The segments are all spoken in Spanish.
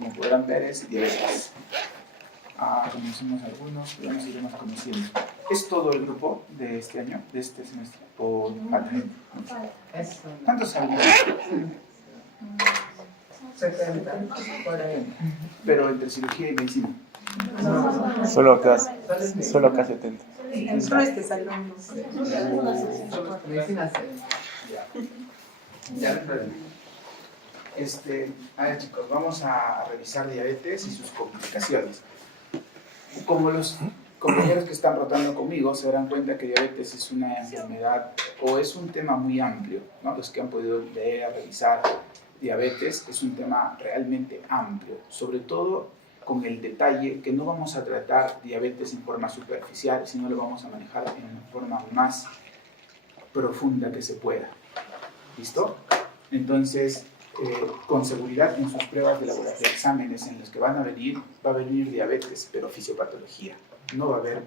como podrán ver, es diabetes. Conocemos algunos, pero nos iremos conociendo. ¿Es todo el grupo de este año, de este semestre? ¿O falta gente? ¿Cuántos alumnos? 70, por ahí. Pero entre cirugía y medicina. Solo acá 70. Solo este salón. Medicina Ya. A ver, chicos, vamos a revisar diabetes y sus complicaciones. Como los compañeros que están rotando conmigo se darán cuenta que diabetes es una enfermedad o es un tema muy amplio, ¿no? Los que han podido leer, revisar diabetes es un tema realmente amplio, sobre todo con el detalle que no vamos a tratar diabetes en forma superficial, sino lo vamos a manejar en forma más profunda que se pueda. ¿Listo? Entonces, con seguridad en sus pruebas de laboratorio, exámenes en los que va a venir diabetes, pero fisiopatología. No va a haber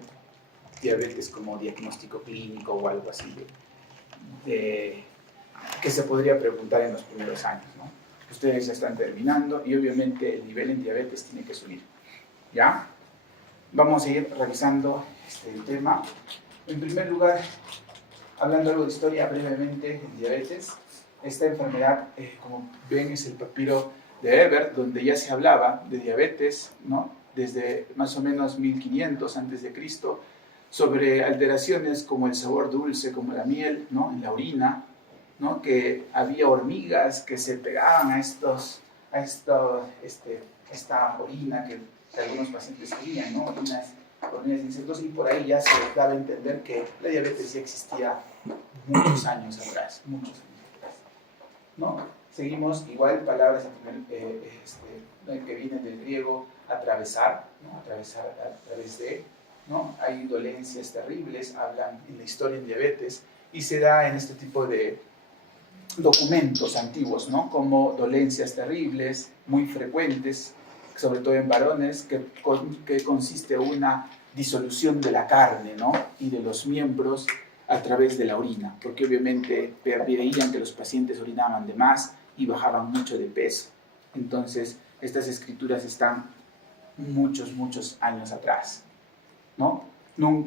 diabetes como diagnóstico clínico o algo así que se podría preguntar en los primeros años, ¿no? Ustedes ya están terminando y obviamente el nivel en diabetes tiene que subir. ¿Ya? Vamos a ir revisando el tema. En primer lugar, hablando algo de historia brevemente en diabetes. Esta enfermedad, como ven, es el papiro de Ebert, donde ya se hablaba de diabetes, ¿no? Desde más o menos 1500 a.C., sobre alteraciones como el sabor dulce, como la miel, ¿no? En la orina, ¿no? Que había hormigas que se pegaban a esta orina que algunos pacientes tenían, ¿no? Orinas de insectos, y por ahí ya se daba a entender que la diabetes ya existía muchos años atrás, ¿no? Seguimos igual palabras que vienen del griego atravesar, ¿no? Atravesar a través de, ¿no? Hay dolencias terribles, hablan en la historia en diabetes y se da en este tipo de documentos antiguos, ¿no? Como dolencias terribles, muy frecuentes, sobre todo en varones, que consiste en una disolución de la carne, ¿no? Y de los miembros a través de la orina, porque obviamente veían que los pacientes orinaban de más y bajaban mucho de peso. Entonces, estas escrituras están muchos años atrás, ¿no?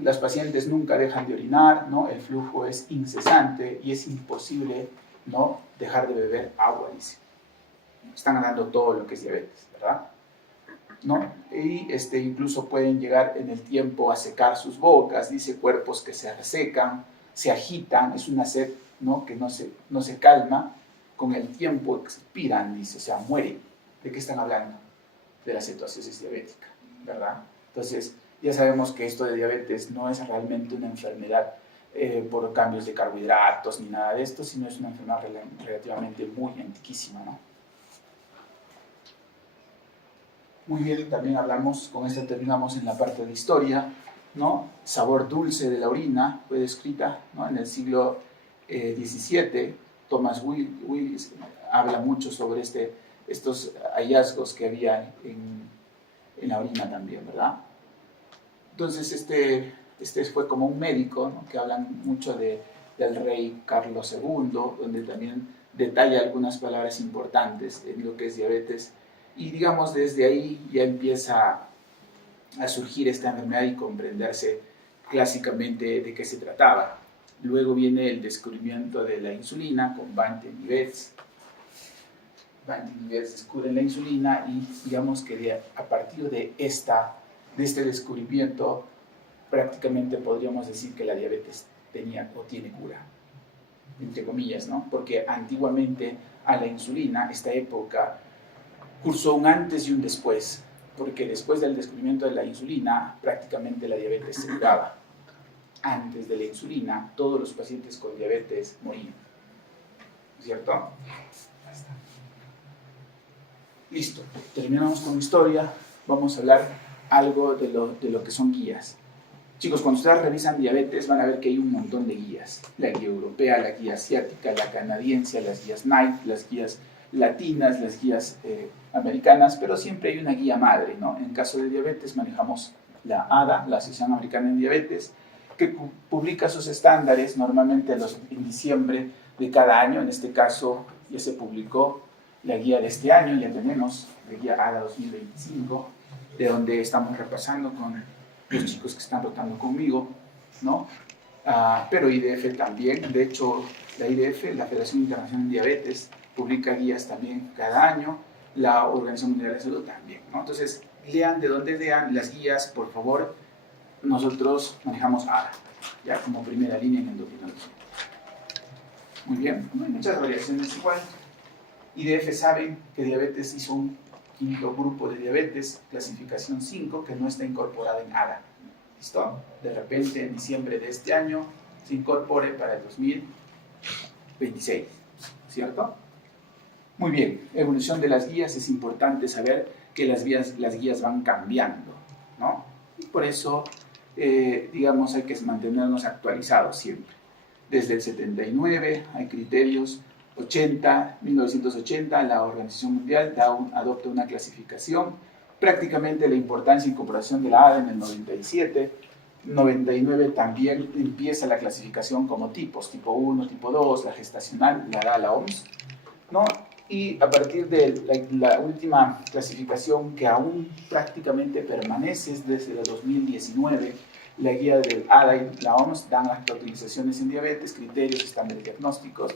Las pacientes nunca dejan de orinar, ¿no? El flujo es incesante y es imposible, ¿no? Dejar de beber agua, dice. Están hablando todo lo que es diabetes, ¿verdad? ¿No? Y incluso pueden llegar en el tiempo a secar sus bocas, dice, cuerpos que se resecan, se agitan, es una sed, ¿no? Que no se calma, con el tiempo expiran, dice, o sea, mueren. ¿De qué están hablando? De la cetoacidosis diabética, ¿verdad? Entonces, ya sabemos que esto de diabetes no es realmente una enfermedad por cambios de carbohidratos ni nada de esto, sino es una enfermedad relativamente muy antiquísima, ¿no? Muy bien, también hablamos, con esto terminamos en la parte de historia, ¿no? Sabor dulce de la orina fue descrita, ¿no? En el siglo XVII. Thomas Willis habla mucho sobre estos hallazgos que había en la orina también, ¿verdad? Entonces, este fue como un médico, ¿no? Que hablan mucho del rey Carlos II, donde también detalla algunas palabras importantes en lo que es diabetes. Y digamos, desde ahí ya empieza a surgir esta enfermedad y comprenderse clásicamente de qué se trataba. Luego viene el descubrimiento de la insulina con Banting y Betz. Banting y Betz descubren la insulina y digamos que a partir de este descubrimiento prácticamente podríamos decir que la diabetes tenía o tiene cura, entre comillas, ¿no? Porque antiguamente a la insulina, esta época, cursó un antes y un después, porque después del descubrimiento de la insulina, prácticamente la diabetes se curaba. Antes de la insulina, todos los pacientes con diabetes morían. ¿Cierto? Listo, terminamos con historia. Vamos a hablar algo de lo que son guías. Chicos, cuando ustedes revisan diabetes van a ver que hay un montón de guías. La guía europea, la guía asiática, la canadiense, las guías NICE, las guías latinas, las guías americanas, pero siempre hay una guía madre, ¿no? En caso de diabetes manejamos la ADA, la Asociación Americana de Diabetes, que publica sus estándares normalmente en diciembre de cada año. En este caso ya se publicó la guía de este año, ya tenemos la guía ADA 2025, de donde estamos repasando con los chicos que están rotando conmigo, ¿no? Pero IDF también, de hecho, la IDF, la Federación Internacional de Diabetes, publica guías también cada año, la Organización Mundial de la Salud también, ¿no? Entonces, lean de donde lean las guías, por favor. Nosotros manejamos ADA, ya como primera línea en endocrinología. Muy bien, no hay muchas variaciones igual. IDF saben que diabetes hizo un quinto grupo de diabetes, clasificación 5, que no está incorporada en ADA. ¿Listo? De repente, en diciembre de este año, se incorpore para el 2026, ¿cierto? Muy bien, evolución de las guías, es importante saber que las guías van cambiando, ¿no? Y por eso, digamos, hay que mantenernos actualizados siempre. Desde el 79 hay criterios, 1980 la Organización Mundial adopta una clasificación, prácticamente la importancia e incorporación de la ADA en el 97, 99 también empieza la clasificación como tipos, tipo 1, tipo 2, la gestacional, la da la OMS, ¿no? Y a partir de la última clasificación que aún prácticamente permanece es desde el 2019, la guía del ADA y la OMS dan hasta utilizaciones en diabetes, criterios, estándares diagnósticos,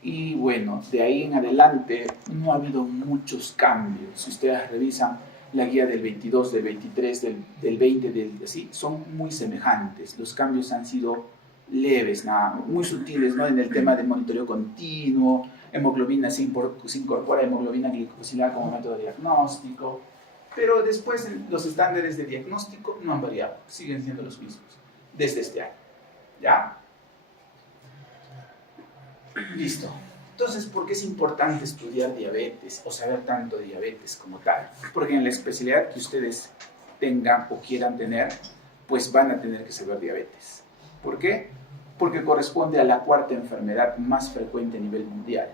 y bueno, de ahí en adelante no ha habido muchos cambios. Si ustedes revisan la guía del 22, del 23, del 20, así, son muy semejantes. Los cambios han sido leves, muy sutiles, ¿no? En el tema del monitoreo continuo, hemoglobina, se incorpora hemoglobina glicosilada como método diagnóstico, pero después los estándares de diagnóstico no han variado, siguen siendo los mismos desde este año. ¿Ya? Listo. Entonces, ¿por qué es importante estudiar diabetes o saber tanto de diabetes como tal? Porque en la especialidad que ustedes tengan o quieran tener, pues van a tener que saber diabetes. ¿Por qué? Porque corresponde a la cuarta enfermedad más frecuente a nivel mundial,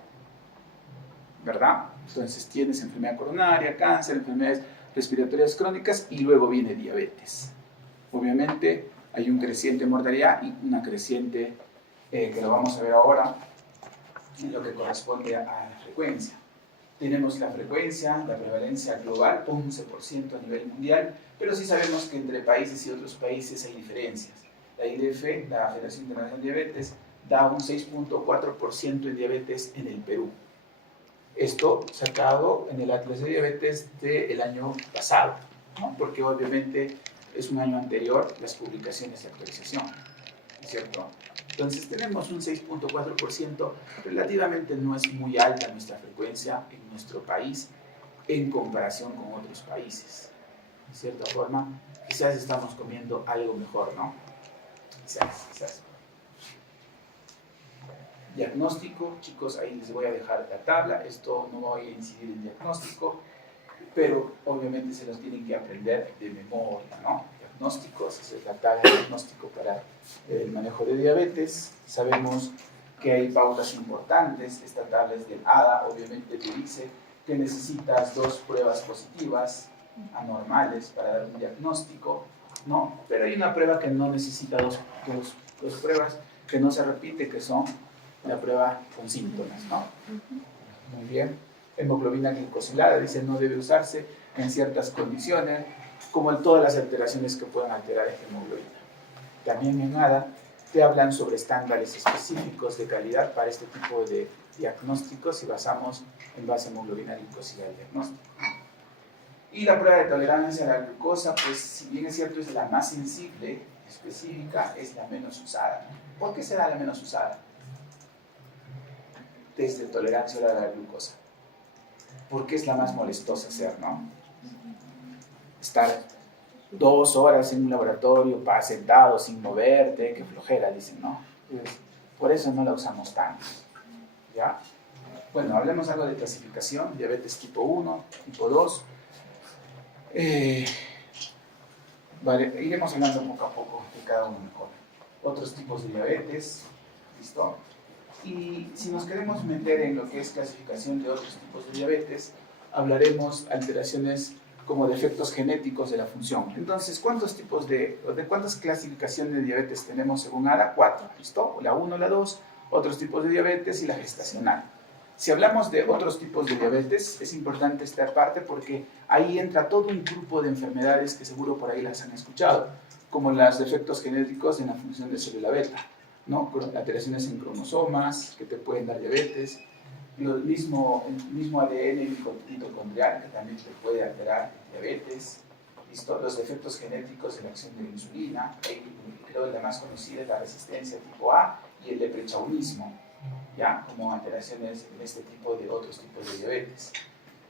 ¿verdad? Entonces tienes enfermedad coronaria, cáncer, enfermedades respiratorias crónicas y luego viene diabetes. Obviamente hay un creciente mortalidad y una creciente, que lo vamos a ver ahora, en lo que corresponde a la frecuencia. Tenemos la frecuencia, la prevalencia global, 11% a nivel mundial, pero sí sabemos que entre países y otros países hay diferencias. La IDF, la Federación Internacional de Diabetes, da un 6.4% de diabetes en el Perú. Esto sacado en el Atlas de Diabetes del año pasado, ¿no? Porque obviamente es un año anterior las publicaciones de actualización, ¿cierto? Entonces tenemos un 6.4%, relativamente no es muy alta nuestra frecuencia en nuestro país en comparación con otros países. De cierta forma, quizás estamos comiendo algo mejor, ¿no? Quizás. Diagnóstico, chicos, ahí les voy a dejar la tabla, esto no voy a incidir en diagnóstico, pero obviamente se los tienen que aprender de memoria, ¿no? Diagnósticos, esa es la tabla de diagnóstico para el manejo de diabetes. Sabemos que hay pautas importantes, esta tabla es del ADA, obviamente te dice que necesitas 2 pruebas positivas anormales para dar un diagnóstico, ¿no? Pero hay una prueba que no necesita dos pruebas, que no se repite, que son la prueba con síntomas, ¿no? Muy bien. Hemoglobina glicosilada, dice no debe usarse en ciertas condiciones, como en todas las alteraciones que puedan alterar esta hemoglobina. También en ADA te hablan sobre estándares específicos de calidad para este tipo de diagnósticos y basamos en base a hemoglobina glicosilada el diagnóstico. Y la prueba de tolerancia a la glucosa, pues si bien es cierto es la más sensible, específica, es la menos usada. ¿Por qué será la menos usada? Test de tolerancia a la glucosa. Porque es la más molestosa hacer, ¿no? Estar 2 horas en un laboratorio, sentado, sin moverte, qué flojera, dicen, ¿no? Entonces, por eso no la usamos tanto, ¿ya? Bueno, hablemos algo de clasificación, diabetes tipo 1, tipo 2. Vale, iremos hablando poco a poco de cada uno mejor. Otros tipos de diabetes, ¿listo? Y si nos queremos meter en lo que es clasificación de otros tipos de diabetes, hablaremos alteraciones como defectos genéticos de la función. Entonces, ¿cuántas clasificaciones de diabetes tenemos según ADA? 4, ¿listo? La 1, la 2, otros tipos de diabetes y la gestacional. Si hablamos de otros tipos de diabetes, es importante esta parte porque ahí entra todo un grupo de enfermedades que seguro por ahí las han escuchado, como los defectos genéticos en la función de célula beta, ¿no? Alteraciones en cromosomas que te pueden dar diabetes, el mismo ADN mitocondrial que también te puede alterar diabetes, ¿listo? Los defectos genéticos en la acción de la insulina, creo que la más conocida es la resistencia tipo A y el leprechaunismo, ¿ya? Como alteraciones en este tipo de otros tipos de diabetes.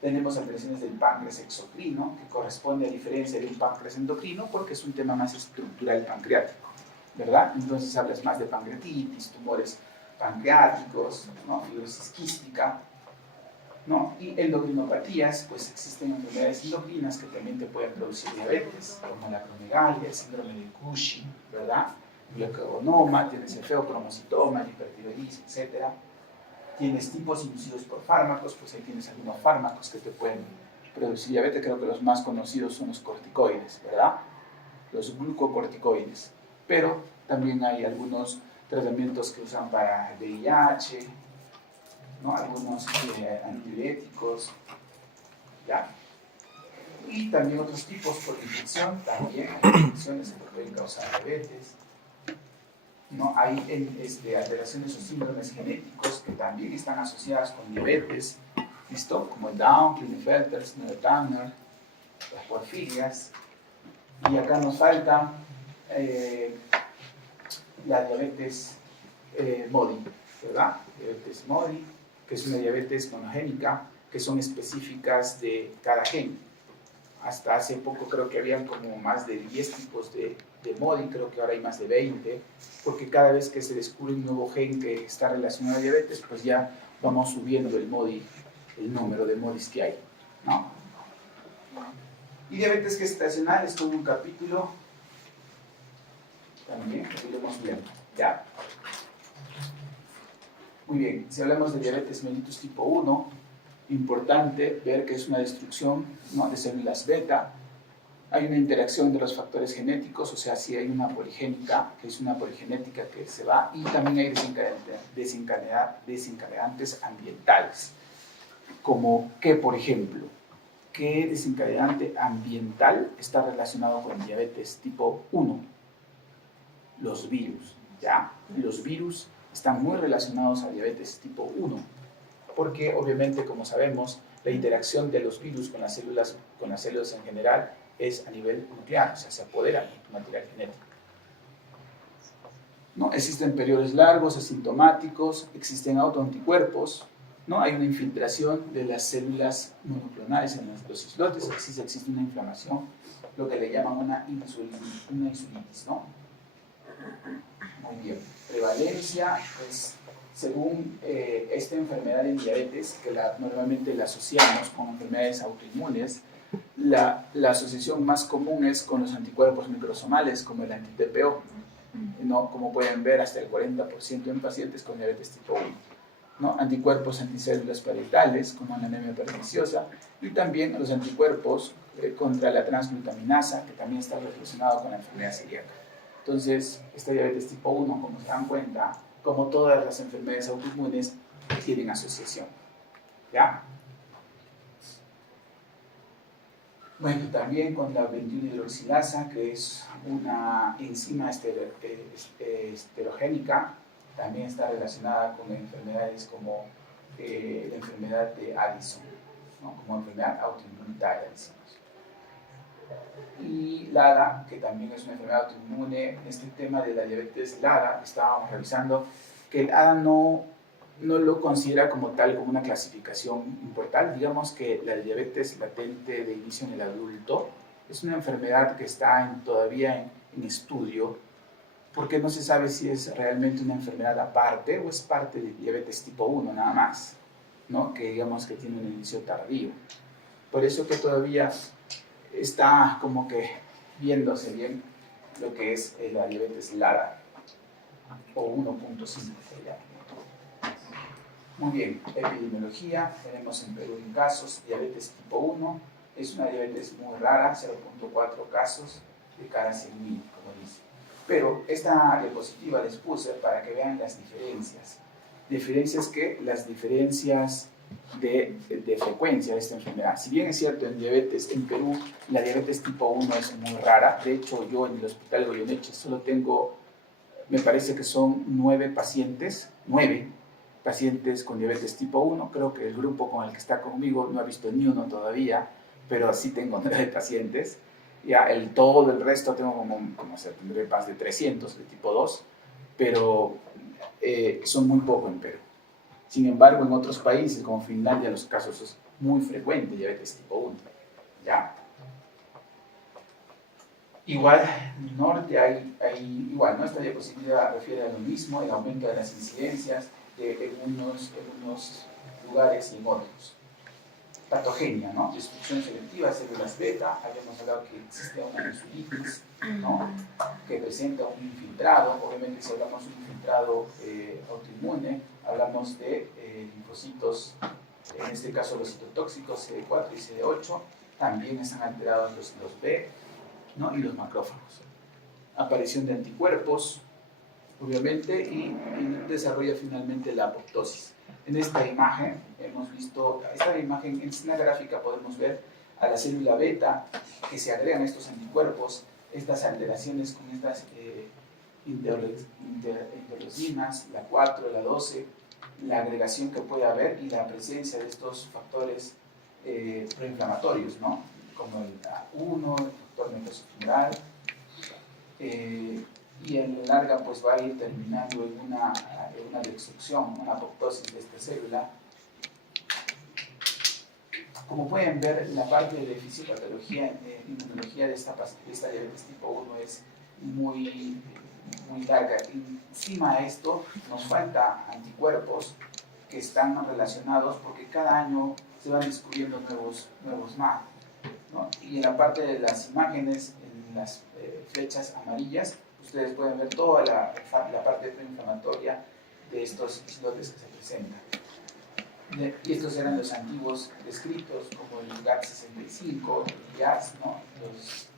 Tenemos alteraciones del páncreas exocrino, que corresponde a diferencia de un páncreas endocrino porque es un tema más estructural pancreático, ¿verdad? Entonces hablas más de pancreatitis, tumores pancreáticos, ¿no? Fibrosis quística, ¿no? Y endocrinopatías, pues existen enfermedades endocrinas que también te pueden producir diabetes, como la acromegalia, el síndrome de Cushing, ¿verdad? Glucagonoma, tienes el feocromocitoma, el hipertiroidismo, etc. Tienes tipos inducidos por fármacos, pues ahí tienes algunos fármacos que te pueden producir diabetes. Creo que los más conocidos son los corticoides, ¿verdad? Los glucocorticoides. Pero también hay algunos tratamientos que usan para el VIH, ¿no? Algunos antidiuréticos, ¿ya? Y también otros tipos por infección, también hay infecciones que pueden causar diabetes, ¿no? Hay alteraciones o síndromes genéticos que también están asociadas con diabetes, ¿listo? Como el Down, Klinefelter, Snyder-Turner, las porfirias. Y acá nos falta la diabetes MODY, ¿verdad? Diabetes MODY, que es una diabetes monogénica, que son específicas de cada gen. Hasta hace poco creo que habían como más de 10 tipos de MODY, creo que ahora hay más de 20, porque cada vez que se descubre un nuevo gen que está relacionado a diabetes, pues ya vamos subiendo el MODY, el número de MODYs que hay, ¿no? Y diabetes gestacional es todo un capítulo, también, que lo hemos visto, ¿ya? Muy bien, si hablamos de diabetes mellitus tipo 1, importante ver que es una destrucción, ¿no?, de células beta. Hay una interacción de los factores genéticos, o sea, si hay una poligénica, que es una poligenética que se va, y también hay desencadenantes ambientales, como que, por ejemplo, ¿qué desencadenante ambiental está relacionado con el diabetes tipo 1? Los virus, ¿ya? Los virus están muy relacionados a diabetes tipo 1, porque obviamente, como sabemos, la interacción de los virus con las células en general es a nivel nuclear, o sea, se apoderan de tu material genético, ¿no? Existen periodos largos, asintomáticos, existen autoanticuerpos, ¿no? Hay una infiltración de las células monoclonales en los islotes, existe una inflamación, lo que le llaman una insulitis, ¿no? Muy bien. Prevalencia, pues, según esta enfermedad en diabetes, que normalmente la asociamos con enfermedades autoinmunes, la asociación más común es con los anticuerpos microsomales, como el anti-TPO, ¿no? Como pueden ver, hasta el 40% en pacientes con diabetes tipo 1, ¿no? Anticuerpos anticélulas parietales, como la anemia perniciosa, y también los anticuerpos contra la transglutaminasa, que también está relacionado con la enfermedad celíaca. Entonces, esta diabetes tipo 1, como se dan cuenta, como todas las enfermedades autoinmunes, tienen asociación, ¿ya? Bueno, también con la 21-hidroxilasa, que es una enzima heterogénica, también está relacionada con enfermedades como la enfermedad de Addison, ¿no? Como enfermedad autoinmunitaria, decimos. Y LADA, que también es una enfermedad autoinmune. En este tema de la diabetes LADA estábamos revisando que el ADA no lo considera como tal, como una clasificación importante. Digamos que la diabetes latente de inicio en el adulto es una enfermedad que está todavía en estudio, porque no se sabe si es realmente una enfermedad aparte o es parte de diabetes tipo 1 nada más, ¿no? Que digamos que tiene un inicio tardío. Por eso que todavía está como que viéndose bien lo que es la diabetes LADA o 1.5. Muy bien, epidemiología, tenemos en Perú en casos, diabetes tipo 1, es una diabetes muy rara, 0.4 casos de cada 100.000, como dice. Pero esta diapositiva les puse para que vean las diferencias diferencia es que las diferencias de frecuencia de esta enfermedad. Si bien es cierto, en diabetes, en Perú, la diabetes tipo 1 es muy rara. De hecho, yo en el Hospital Goyeneche solo tengo, me parece que son 9 pacientes con diabetes tipo 1. Creo que el grupo con el que está conmigo no ha visto ni uno todavía, pero sí tengo 9 pacientes. Ya todo el resto tengo como se tendré más de 300 de tipo 2, pero son muy pocos en Perú. Sin embargo, en otros países como Finlandia los casos es muy frecuente diabetes tipo 1. ¿Ya? Igual, en el norte hay igual, ¿no? Esta diapositiva refiere a lo mismo, el aumento de las incidencias en unos lugares y en otros. Patogenia, ¿no? Destrucción selectiva de células beta. Habíamos hablado que existe una insulitis, ¿no? Que presenta un infiltrado. Obviamente, si hablamos de un infiltrado autoinmune, hablamos de linfocitos, en este caso los citotóxicos CD4 y CD8, también están alterados los B, ¿no? Y los macrófagos. Aparición de anticuerpos, obviamente, y desarrolla finalmente la apoptosis. En esta imagen hemos visto, en esta gráfica podemos ver a la célula beta que se agregan estos anticuerpos, estas alteraciones con estas interleucinas, la 4, la 12, la agregación que puede haber y la presencia de estos factores proinflamatorios, ¿no? Como el A1, el factor metasatural, y en la larga pues va a ir terminando en una destrucción, una apoptosis de esta célula. Como pueden ver, la parte de fisiopatología, inmunología de esta diabetes tipo 1 es muy larga. Encima de esto nos falta anticuerpos que están relacionados porque cada año se van descubriendo nuevos más, ¿no? Y en la parte de las imágenes, en las flechas amarillas, ustedes pueden ver toda la parte preinflamatoria de estos islotes que se presentan. Y estos eran los antiguos descritos, como el GAT65, el IAS, ¿no? Los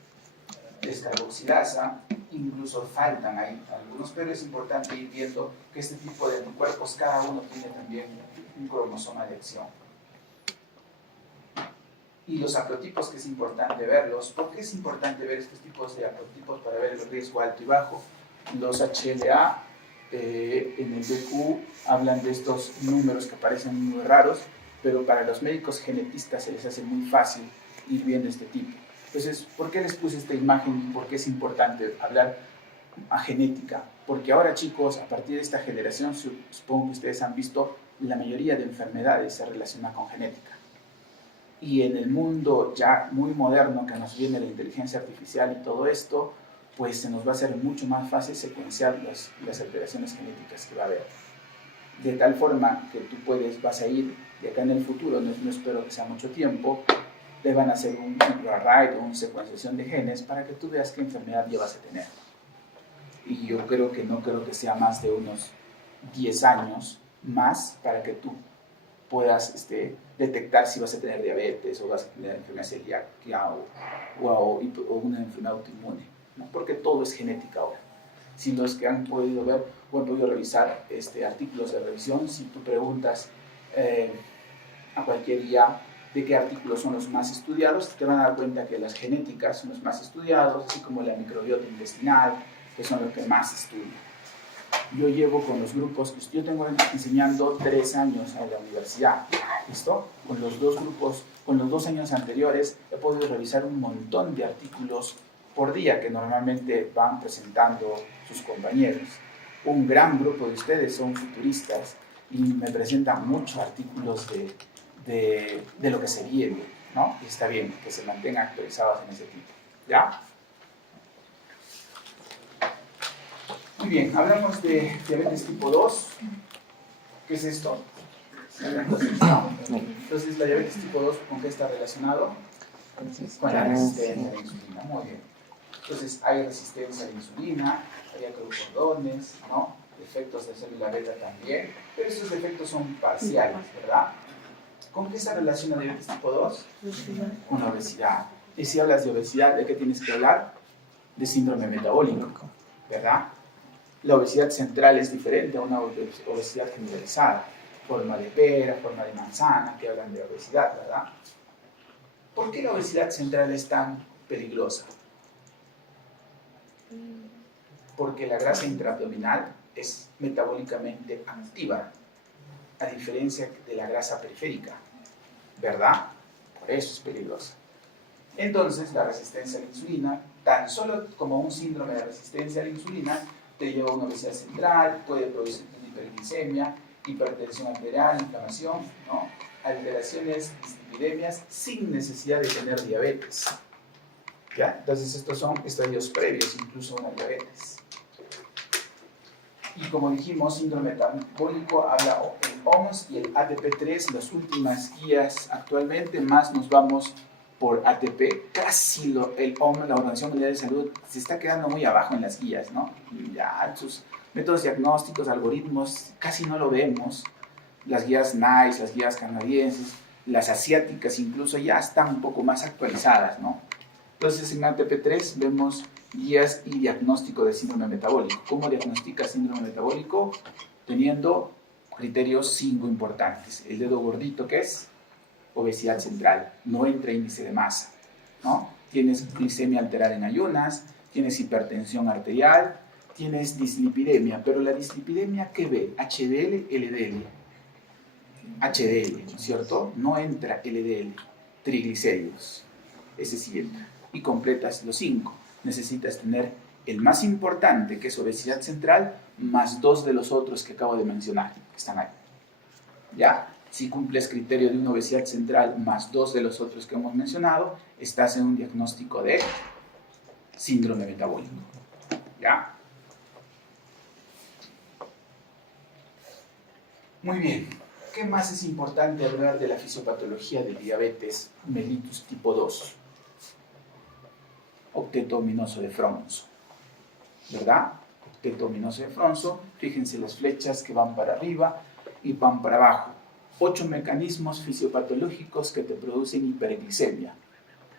descarboxilasa, incluso faltan ahí algunos, pero es importante ir viendo que este tipo de anticuerpos, cada uno tiene también un cromosoma de acción. Y los haplotipos, que es importante verlos. ¿Por qué es importante ver estos tipos de haplotipos para ver el riesgo alto y bajo? Los HLA en el BQ hablan de estos números que parecen muy raros, pero para los médicos genetistas se les hace muy fácil ir viendo este tipo. Entonces, ¿por qué les puse esta imagen y por qué es importante hablar a genética? Porque ahora, chicos, a partir de esta generación, supongo que ustedes han visto, la mayoría de enfermedades se relacionan con genética. Y en el mundo ya muy moderno que nos viene la inteligencia artificial y todo esto, pues se nos va a hacer mucho más fácil secuenciar las alteraciones genéticas que va a haber. De tal forma que tú vas a ir, de acá en el futuro, no espero que sea mucho tiempo, te van a hacer un microarray o una secuenciación de genes para que tú veas qué enfermedad ya vas a tener. Y yo no creo que sea más de unos 10 años más para que tú puedas detectar si vas a tener diabetes o vas a tener enfermedad celíaca o una enfermedad autoinmune, ¿no? Porque todo es genética ahora. Si los que han podido ver o han podido revisar artículos de revisión, si tú preguntas a cualquier IA de qué artículos son los más estudiados, te van a dar cuenta que las genéticas son los más estudiados, así como la microbiota intestinal, que son los que más estudian. Yo llevo con los grupos, yo tengo enseñando 3 años en la universidad, ¿listo? Con los 2 grupos, con los 2 años anteriores, he podido revisar un montón de artículos por día que normalmente van presentando sus compañeros. Un gran grupo de ustedes son futuristas y me presentan muchos artículos de lo que se viene, ¿no? Y está bien que se mantengan actualizados en ese tipo, ¿ya? Muy bien, hablamos de diabetes tipo 2. ¿Qué es esto? Entonces, la diabetes tipo 2, ¿con qué está relacionado? Con la resistencia a la insulina. Muy bien. Entonces, hay resistencia a la insulina, hay acrocordones, ¿no? Defectos de célula beta también, pero estos defectos son parciales, ¿verdad? ¿Con qué se relaciona diabetes tipo 2? Con la obesidad. Y si hablas de obesidad, ¿de qué tienes que hablar? De síndrome metabólico, ¿verdad? La obesidad central es diferente a una obesidad generalizada. Forma de pera, forma de manzana, que hablan de obesidad, ¿verdad? ¿Por qué la obesidad central es tan peligrosa? Porque la grasa intraabdominal es metabólicamente activa, a diferencia de la grasa periférica, ¿verdad? Por eso es peligrosa. Entonces, la resistencia a la insulina, tan solo como un síndrome de resistencia a la insulina, te lleva a una obesidad central, puede producir hiperglicemia, hipertensión arterial, inflamación, ¿no? Alteraciones, dislipidemias, sin necesidad de tener diabetes. ¿Ya? Entonces, estos son estadios previos, incluso a una diabetes. Y como dijimos, síndrome metabólico, habla el OMS y el ATP3, las últimas guías actualmente, más nos vamos por ATP. Casi el OMS, la Organización Mundial de Salud, se está quedando muy abajo en las guías, ¿no? Ya sus métodos diagnósticos, algoritmos, casi no lo vemos. Las guías NICE, las guías canadienses, las asiáticas incluso ya están un poco más actualizadas, ¿no? Entonces en ATP3 vemos guías y diagnóstico de síndrome metabólico. ¿Cómo diagnostica síndrome metabólico? Teniendo criterios 5 importantes. El dedo gordito, ¿qué es? Obesidad central, no entra índice de masa, ¿no? Tienes glicemia alterada en ayunas, tienes hipertensión arterial, tienes dislipidemia, pero la dislipidemia, ¿qué ve? HDL, LDL. HDL, ¿no es cierto? No entra LDL, triglicéridos. Ese sí entra. Y completas los 5. Necesitas tener el más importante, que es obesidad central, más 2 de los otros que acabo de mencionar, que están ahí. ¿Ya? Si cumples criterio de una obesidad central más 2 de los otros que hemos mencionado, estás en un diagnóstico de síndrome metabólico. ¿Ya? Muy bien. ¿Qué más es importante hablar de la fisiopatología del diabetes mellitus tipo 2? Octeto ominoso de Fronzo, ¿verdad? Octeto ominoso de Fronzo, fíjense las flechas que van para arriba y van para abajo. 8 mecanismos fisiopatológicos que te producen hiperglicemia.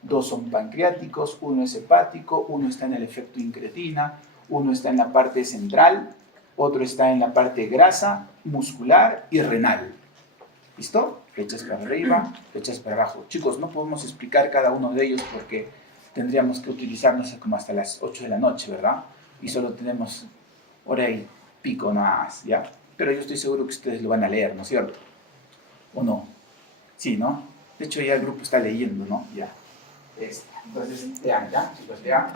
2 son pancreáticos, 1 es hepático, 1 está en el efecto incretina, 1 está en la parte central, otro está en la parte grasa, muscular y renal. ¿Listo? Flechas para arriba, flechas para abajo. Chicos, no podemos explicar cada uno de ellos porque tendríamos que utilizarnos como hasta las 8 de la noche, ¿verdad? Y solo tenemos hora y pico más, ¿ya? Pero yo estoy seguro que ustedes lo van a leer, ¿no es cierto? ¿O no? Sí, ¿no? De hecho ya el grupo está leyendo, ¿no? Ya. Entonces, vean, ¿ya? Chicos, vean.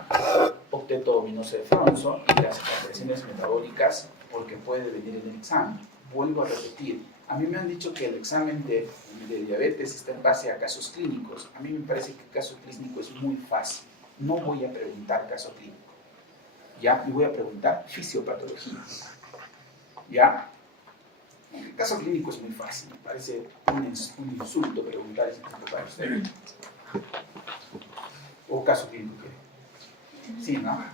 Octeto ominoso de Fronzo y las alteraciones metabólicas, porque puede venir en el examen. Vuelvo a repetir. A mí me han dicho que el examen de diabetes está en base a casos clínicos. A mí me parece que el caso clínico es muy fácil. No voy a preguntar caso clínico. ¿Ya? Y voy a preguntar fisiopatología. ¿Ya? El caso clínico es muy fácil. Me parece un insulto preguntar ese tipo para usted. O caso clínico. Sí, ¿no?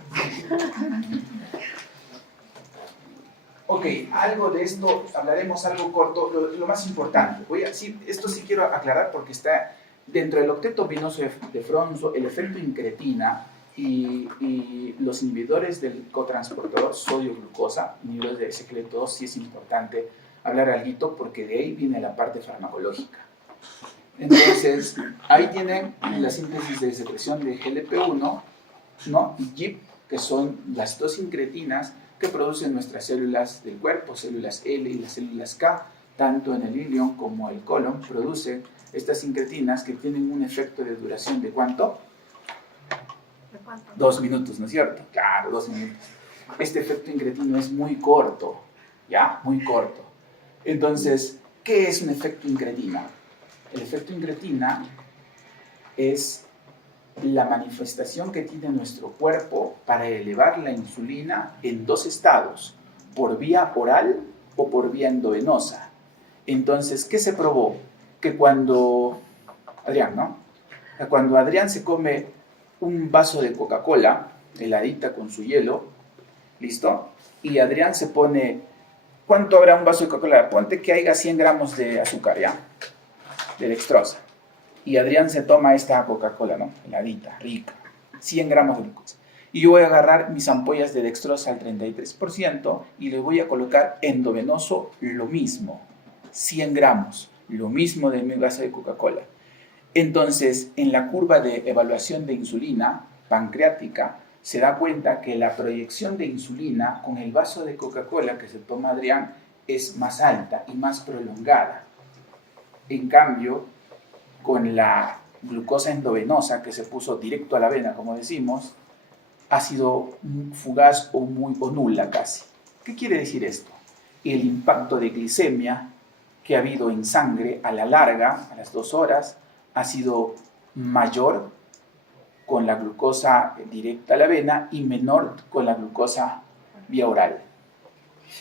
Ok, algo de esto, hablaremos algo corto, lo más importante. Esto sí quiero aclarar porque está dentro del octeto ominoso de Fronzo, el efecto incretina y los inhibidores del cotransportador sodio-glucosa, inhibidores de secreto 2, sí es importante hablar algo porque de ahí viene la parte farmacológica. Entonces, ahí tienen la síntesis de secreción de GLP-1, ¿no? Y GIP, que son las 2 incretinas que producen nuestras células del cuerpo, células L y las células K, tanto en el ilion como el colon, producen estas incretinas que tienen un efecto de duración de ¿cuánto? ¿De cuánto? 2 minutos, ¿no es cierto? Claro, 2 minutos. Este efecto incretino es muy corto, ¿ya? Muy corto. Entonces, ¿qué es un efecto incretina? El efecto incretina es la manifestación que tiene nuestro cuerpo para elevar la insulina en 2 estados, por vía oral o por vía endovenosa. Entonces, ¿qué se probó? Que cuando Adrián se come un vaso de Coca-Cola, heladita con su hielo, ¿listo? Y Adrián se pone, ¿cuánto habrá un vaso de Coca-Cola? Ponte que haya 100 gramos de azúcar, ¿ya? De dextrosa. Y Adrián se toma esta Coca-Cola, ¿no? Heladita, rica, 100 gramos de glucosa. Y yo voy a agarrar mis ampollas de dextrosa al 33% y le voy a colocar endovenoso lo mismo, 100 gramos, lo mismo de mi vaso de Coca-Cola. Entonces, en la curva de evaluación de insulina pancreática, se da cuenta que la proyección de insulina con el vaso de Coca-Cola que se toma Adrián es más alta y más prolongada. En cambio, con la glucosa endovenosa que se puso directo a la vena, como decimos, ha sido fugaz o nula casi. ¿Qué quiere decir esto? El impacto de glicemia que ha habido en sangre a la larga, a las 2 horas, ha sido mayor con la glucosa directa a la vena y menor con la glucosa vía oral.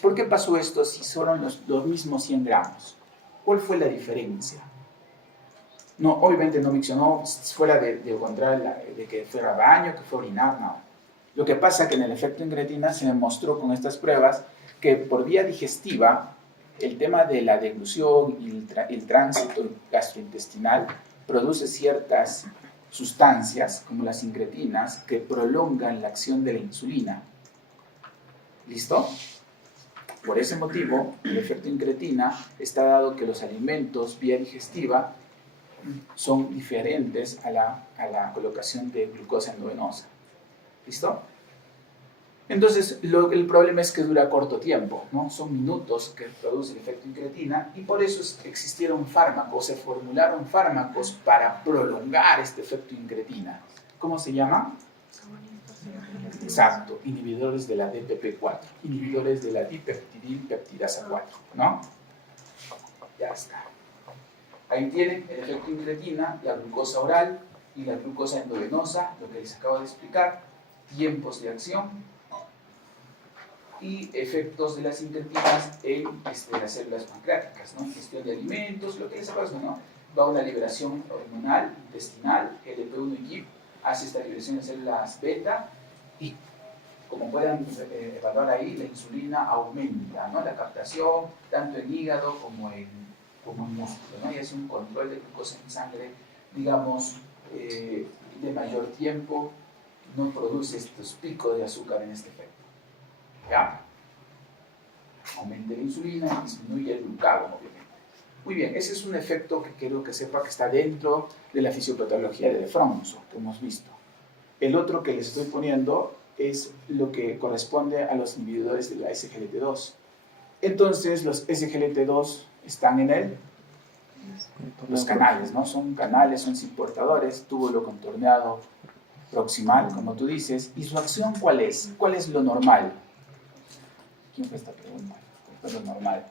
¿Por qué pasó esto si fueron los mismos 100 gramos? ¿Cuál fue la diferencia? No, obviamente no mencionó fuera de encontrar de que fuera baño, que fue orinar, no. Lo que pasa es que en el efecto incretina se demostró con estas pruebas que por vía digestiva el tema de la deglución y el tránsito gastrointestinal produce ciertas sustancias, como las incretinas, que prolongan la acción de la insulina. ¿Listo? Por ese motivo, el efecto incretina está dado que los alimentos vía digestiva son diferentes a la colocación de glucosa endovenosa. ¿Listo? Entonces, el problema es que dura corto tiempo, ¿no? Son minutos que produce el efecto incretina y por eso existieron fármacos, se formularon fármacos para prolongar este efecto incretina. ¿Cómo se llama? Exacto, inhibidores de la DPP4, inhibidores de la dipeptidilpeptidasa 4, ¿no? Ya está. Ahí tienen el efecto incretina, la glucosa oral y la glucosa endovenosa, lo que les acabo de explicar, tiempos de acción y efectos de las incretinas en las células pancreáticas, ¿no? Gestión de alimentos, lo que les pasa, ¿no? Va una liberación hormonal, intestinal, GLP-1 y GIP, hace esta liberación de células beta y, como puedan evaluar ahí, la insulina aumenta, ¿no? La captación, tanto en hígado como en músculo, ¿no? Y es un control de glucosa en sangre, digamos, de mayor tiempo, no produce estos picos de azúcar en este efecto. Ya. Aumenta la insulina y disminuye el glucagón, obviamente. Muy bien, ese es un efecto que quiero que sepa que está dentro de la fisiopatología de Frommson, que hemos visto. El otro que les estoy poniendo es lo que corresponde a los inhibidores de la SGLT2. Entonces, los SGLT2 están en los canales, ¿no? Son canales, son importadores, túbulo contorneado proximal, como tú dices. ¿Y su acción cuál es? ¿Cuál es lo normal? ¿Quién fue esta pregunta? ¿Cuál es lo normal?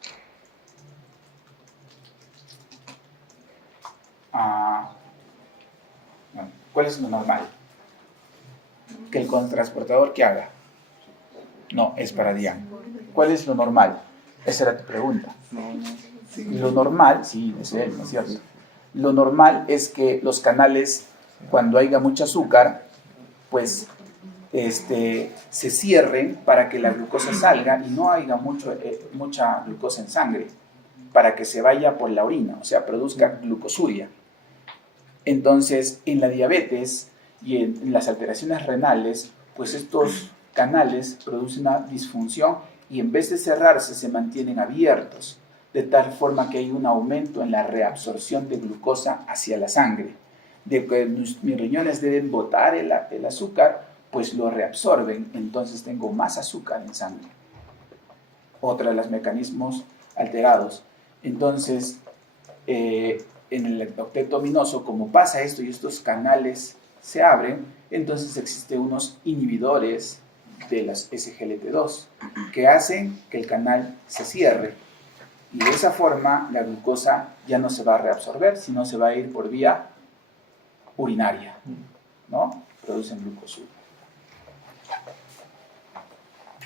Bueno, ¿cuál es lo normal? Que el transportador ¿qué haga? No, es para Diana. ¿Cuál es lo normal? Esa era tu pregunta. Lo normal, sí, es él, ¿no es cierto? Lo normal es que los canales, cuando haya mucho azúcar, pues se cierren para que la glucosa salga y no haya mucha glucosa en sangre, para que se vaya por la orina, o sea, produzca glucosuria. Entonces, en la diabetes y en las alteraciones renales, pues estos canales producen una disfunción y en vez de cerrarse se mantienen abiertos, de tal forma que hay un aumento en la reabsorción de glucosa hacia la sangre. De que mis riñones deben botar el azúcar, pues lo reabsorben, entonces tengo más azúcar en sangre. Otra de los mecanismos alterados. Entonces, en el octeto ominoso, como pasa esto y estos canales se abren, entonces existen unos inhibidores de las SGLT2 que hacen que el canal se cierre y de esa forma la glucosa ya no se va a reabsorber, sino se va a ir por vía urinaria, ¿no? Producen glucosuria.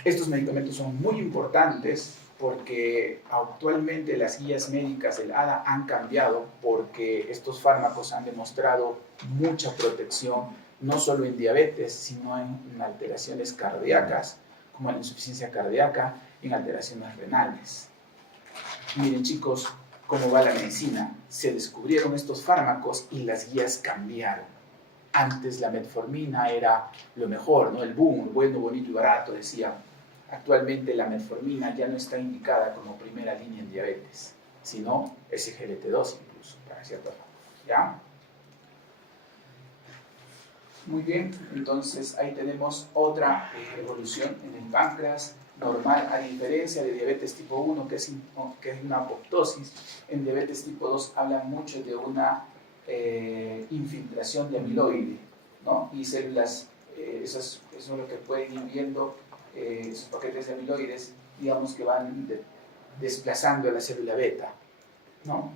Estos medicamentos son muy importantes porque actualmente las guías médicas del ADA han cambiado porque estos fármacos han demostrado mucha protección, no solo en diabetes, sino en alteraciones cardíacas, como en insuficiencia cardíaca y en alteraciones renales. Miren, chicos, cómo va la medicina. Se descubrieron estos fármacos y las guías cambiaron. Antes la metformina era lo mejor, ¿no? El boom, bueno, bonito y barato, decía. Actualmente la metformina ya no está indicada como primera línea en diabetes, sino SGLT2 incluso, para cierta forma, ¿ya? Muy bien, entonces ahí tenemos otra evolución en el páncreas normal, a diferencia de diabetes tipo 1, que es una apoptosis. En diabetes tipo 2 hablan mucho de una infiltración de amiloide, ¿no? Y células, eso es lo que pueden ir viendo, esos paquetes de amiloides, digamos que van desplazando a la célula beta, ¿no?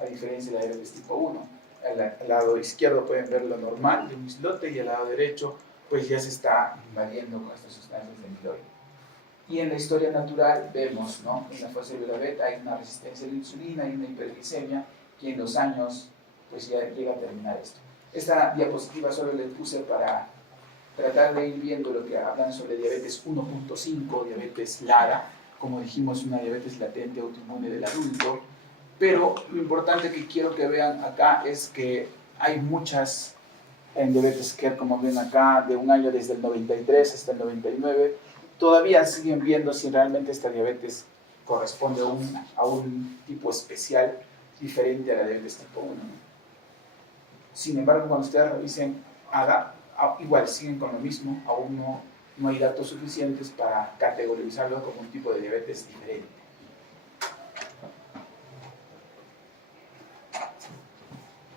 A diferencia de la diabetes tipo 1. Al lado izquierdo pueden ver lo normal de un islote y al lado derecho pues ya se está invadiendo con estas sustancias de amiloide. Y en la historia natural vemos, ¿no? En la fosfocélula beta hay una resistencia a la insulina, hay una hiperglicemia, que en los años pues ya llega a terminar esto. Esta diapositiva solo le puse para tratar de ir viendo lo que hablan sobre diabetes 1.5, diabetes LADA, como dijimos, una diabetes latente autoinmune del adulto. Pero lo importante que quiero que vean acá es que hay muchas en diabetes care, como ven acá, de un año desde el 93 hasta el 99, todavía siguen viendo si realmente esta diabetes corresponde a un tipo especial diferente a la diabetes tipo 1. Sin embargo, cuando ustedes revisen ADA, igual siguen con lo mismo, aún no hay datos suficientes para categorizarlo como un tipo de diabetes diferente.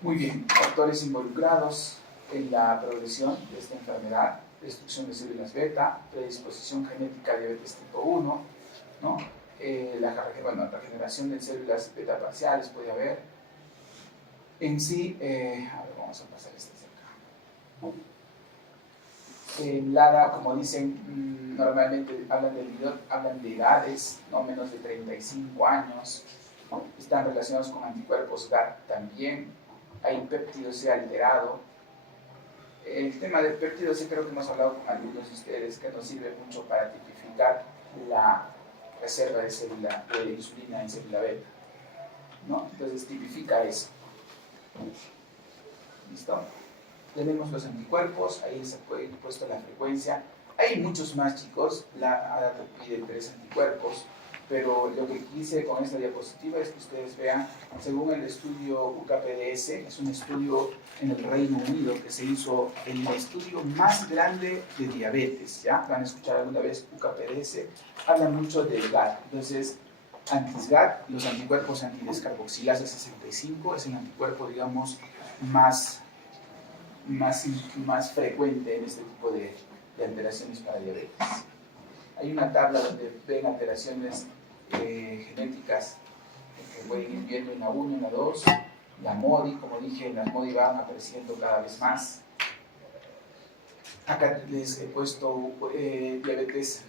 Muy bien, factores involucrados en la progresión de esta enfermedad: destrucción de células beta, predisposición genética a diabetes tipo 1, ¿no? La regeneración de células beta parciales puede haber. En sí, a ver, vamos a pasar este de acá. En LADA, como dicen, normalmente hablan de edades, no menos de 35 años, ¿no? Están relacionados con anticuerpos GAT también. Hay péptido C alterado. El tema del péptido C creo que hemos hablado con algunos de ustedes, que nos sirve mucho para tipificar la reserva de insulina en célula beta, ¿no? Entonces tipifica eso. ¿Listo? Tenemos los anticuerpos, ahí se puede puesto la frecuencia. Hay muchos más, chicos. La ADA te pide 3 anticuerpos, pero lo que quise con esta diapositiva es que ustedes vean, según el estudio UKPDS, es un estudio en el Reino Unido que se hizo, el estudio más grande de diabetes, ¿ya? ¿Van a escuchar alguna vez UKPDS? Hablan mucho del GAT. Entonces, anti-GAT, los anticuerpos antidescarboxilasa 65, es el anticuerpo, digamos, más frecuente en este tipo de alteraciones para diabetes. Hay una tabla donde ven alteraciones genéticas que pueden ir viendo en la 1, en la 2, la MODI, como dije, las MODI van apareciendo cada vez más. Acá les he puesto diabetes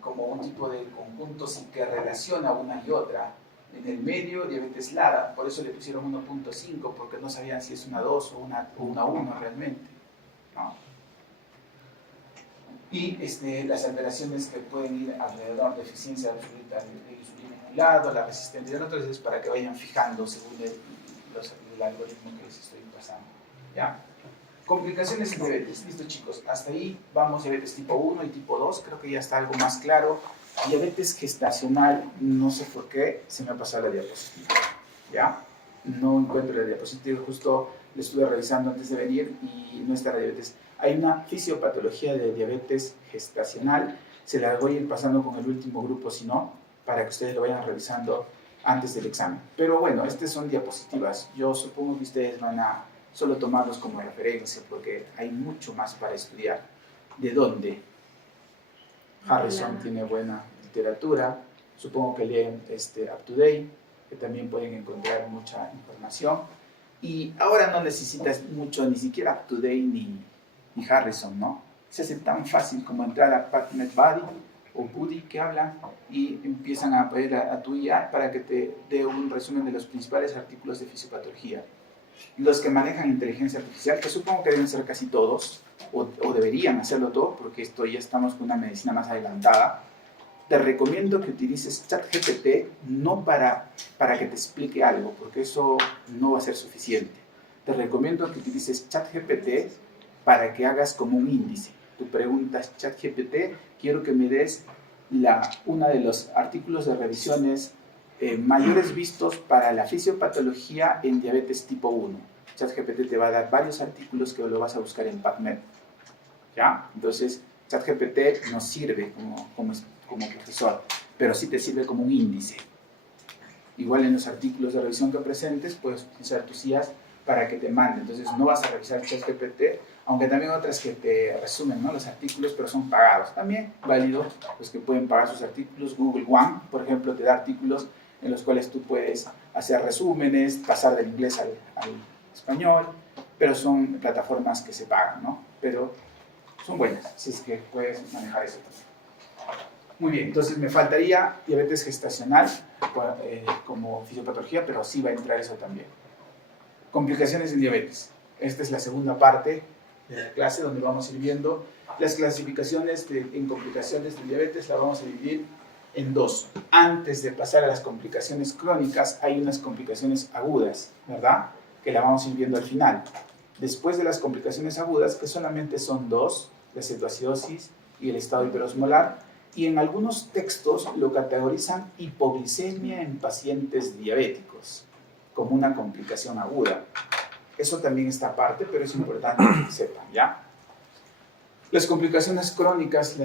como un tipo de conjunto que relaciona una y otra. En el medio, diabetes LADA, por eso le pusieron 1.5, porque no sabían si es una 2 o una 1 realmente, ¿no? Y las alteraciones que pueden ir alrededor, deficiencia absoluta de insulina en un lado, la resistencia en otro, es para que vayan fijando según el algoritmo que les estoy pasando, ¿ya? Complicaciones en diabetes. Listo, chicos, hasta ahí vamos. Diabetes tipo 1 y tipo 2, creo que ya está algo más claro. Diabetes gestacional, no sé por qué se me ha pasado la diapositiva, ¿ya? No encuentro la diapositiva, justo la estuve revisando antes de venir y no está la diabetes. Hay una fisiopatología de diabetes gestacional, se la voy a ir pasando con el último grupo, si no, para que ustedes lo vayan revisando antes del examen. Pero bueno, estas son diapositivas. Yo supongo que ustedes van a solo tomarlos como referencia, porque hay mucho más para estudiar. ¿De dónde? Harrison tiene buena literatura, supongo que leen Up to Date, que también pueden encontrar mucha información. Y ahora no necesitas mucho, ni siquiera Up to Date ni Harrison, ¿no? Se hace tan fácil como entrar a PubMed Buddy o Buddy que hablan y empiezan a pedir a tu IA para que te dé un resumen de los principales artículos de fisiopatología. Los que manejan inteligencia artificial, que supongo que deben ser casi todos, o deberían hacerlo todo, porque esto ya estamos con una medicina más adelantada, te recomiendo que utilices ChatGPT no para que te explique algo, porque eso no va a ser suficiente, te recomiendo que utilices ChatGPT para que hagas como un índice. Tú preguntas, ChatGPT, quiero que me des uno de los artículos de revisiones mayores vistos para la fisiopatología en diabetes tipo 1. ChatGPT te va a dar varios artículos que lo vas a buscar en PubMed. ¿Ya? Entonces, ChatGPT no sirve como profesor, pero sí te sirve como un índice. Igual en los artículos de revisión que presentes, puedes utilizar tus IAs para que te mande. Entonces, no vas a revisar ChatGPT, aunque también otras que te resumen, ¿no?, los artículos, pero son pagados. También válido los que pueden pagar sus artículos. Google One, por ejemplo, te da artículos en los cuales tú puedes hacer resúmenes, pasar del inglés al español, pero son plataformas que se pagan, ¿no? Pero son buenas, si es que puedes manejar eso también. Muy bien, entonces me faltaría diabetes gestacional como fisiopatología, pero sí va a entrar eso también. Complicaciones en diabetes. Esta es la segunda parte de la clase donde vamos a ir viendo las clasificaciones en complicaciones de diabetes. La vamos a dividir en dos. Antes de pasar a las complicaciones crónicas, hay unas complicaciones agudas, ¿verdad?, que la vamos a ir viendo al final. Después de las complicaciones agudas, que solamente son dos, la cetoacidosis y el estado hiperosmolar, y en algunos textos lo categorizan hipoglicemia en pacientes diabéticos como una complicación aguda. Eso también está aparte, pero es importante que sepan, ¿ya? Las complicaciones crónicas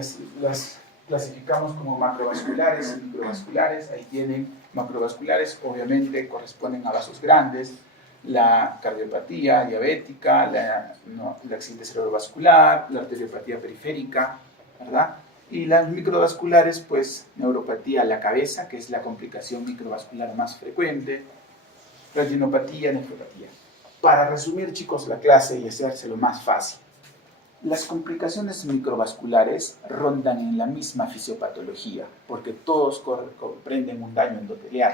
las clasificamos como macrovasculares y microvasculares. Ahí tienen macrovasculares, obviamente corresponden a vasos grandes, la cardiopatía diabética, el accidente cerebrovascular, la arteriopatía periférica, ¿verdad? Y las microvasculares, pues neuropatía a la cabeza, que es la complicación microvascular más frecuente, retinopatía, nefropatía. Para resumir, chicos, la clase y hacérselo más fácil, las complicaciones microvasculares rondan en la misma fisiopatología, porque todos comprenden un daño endotelial,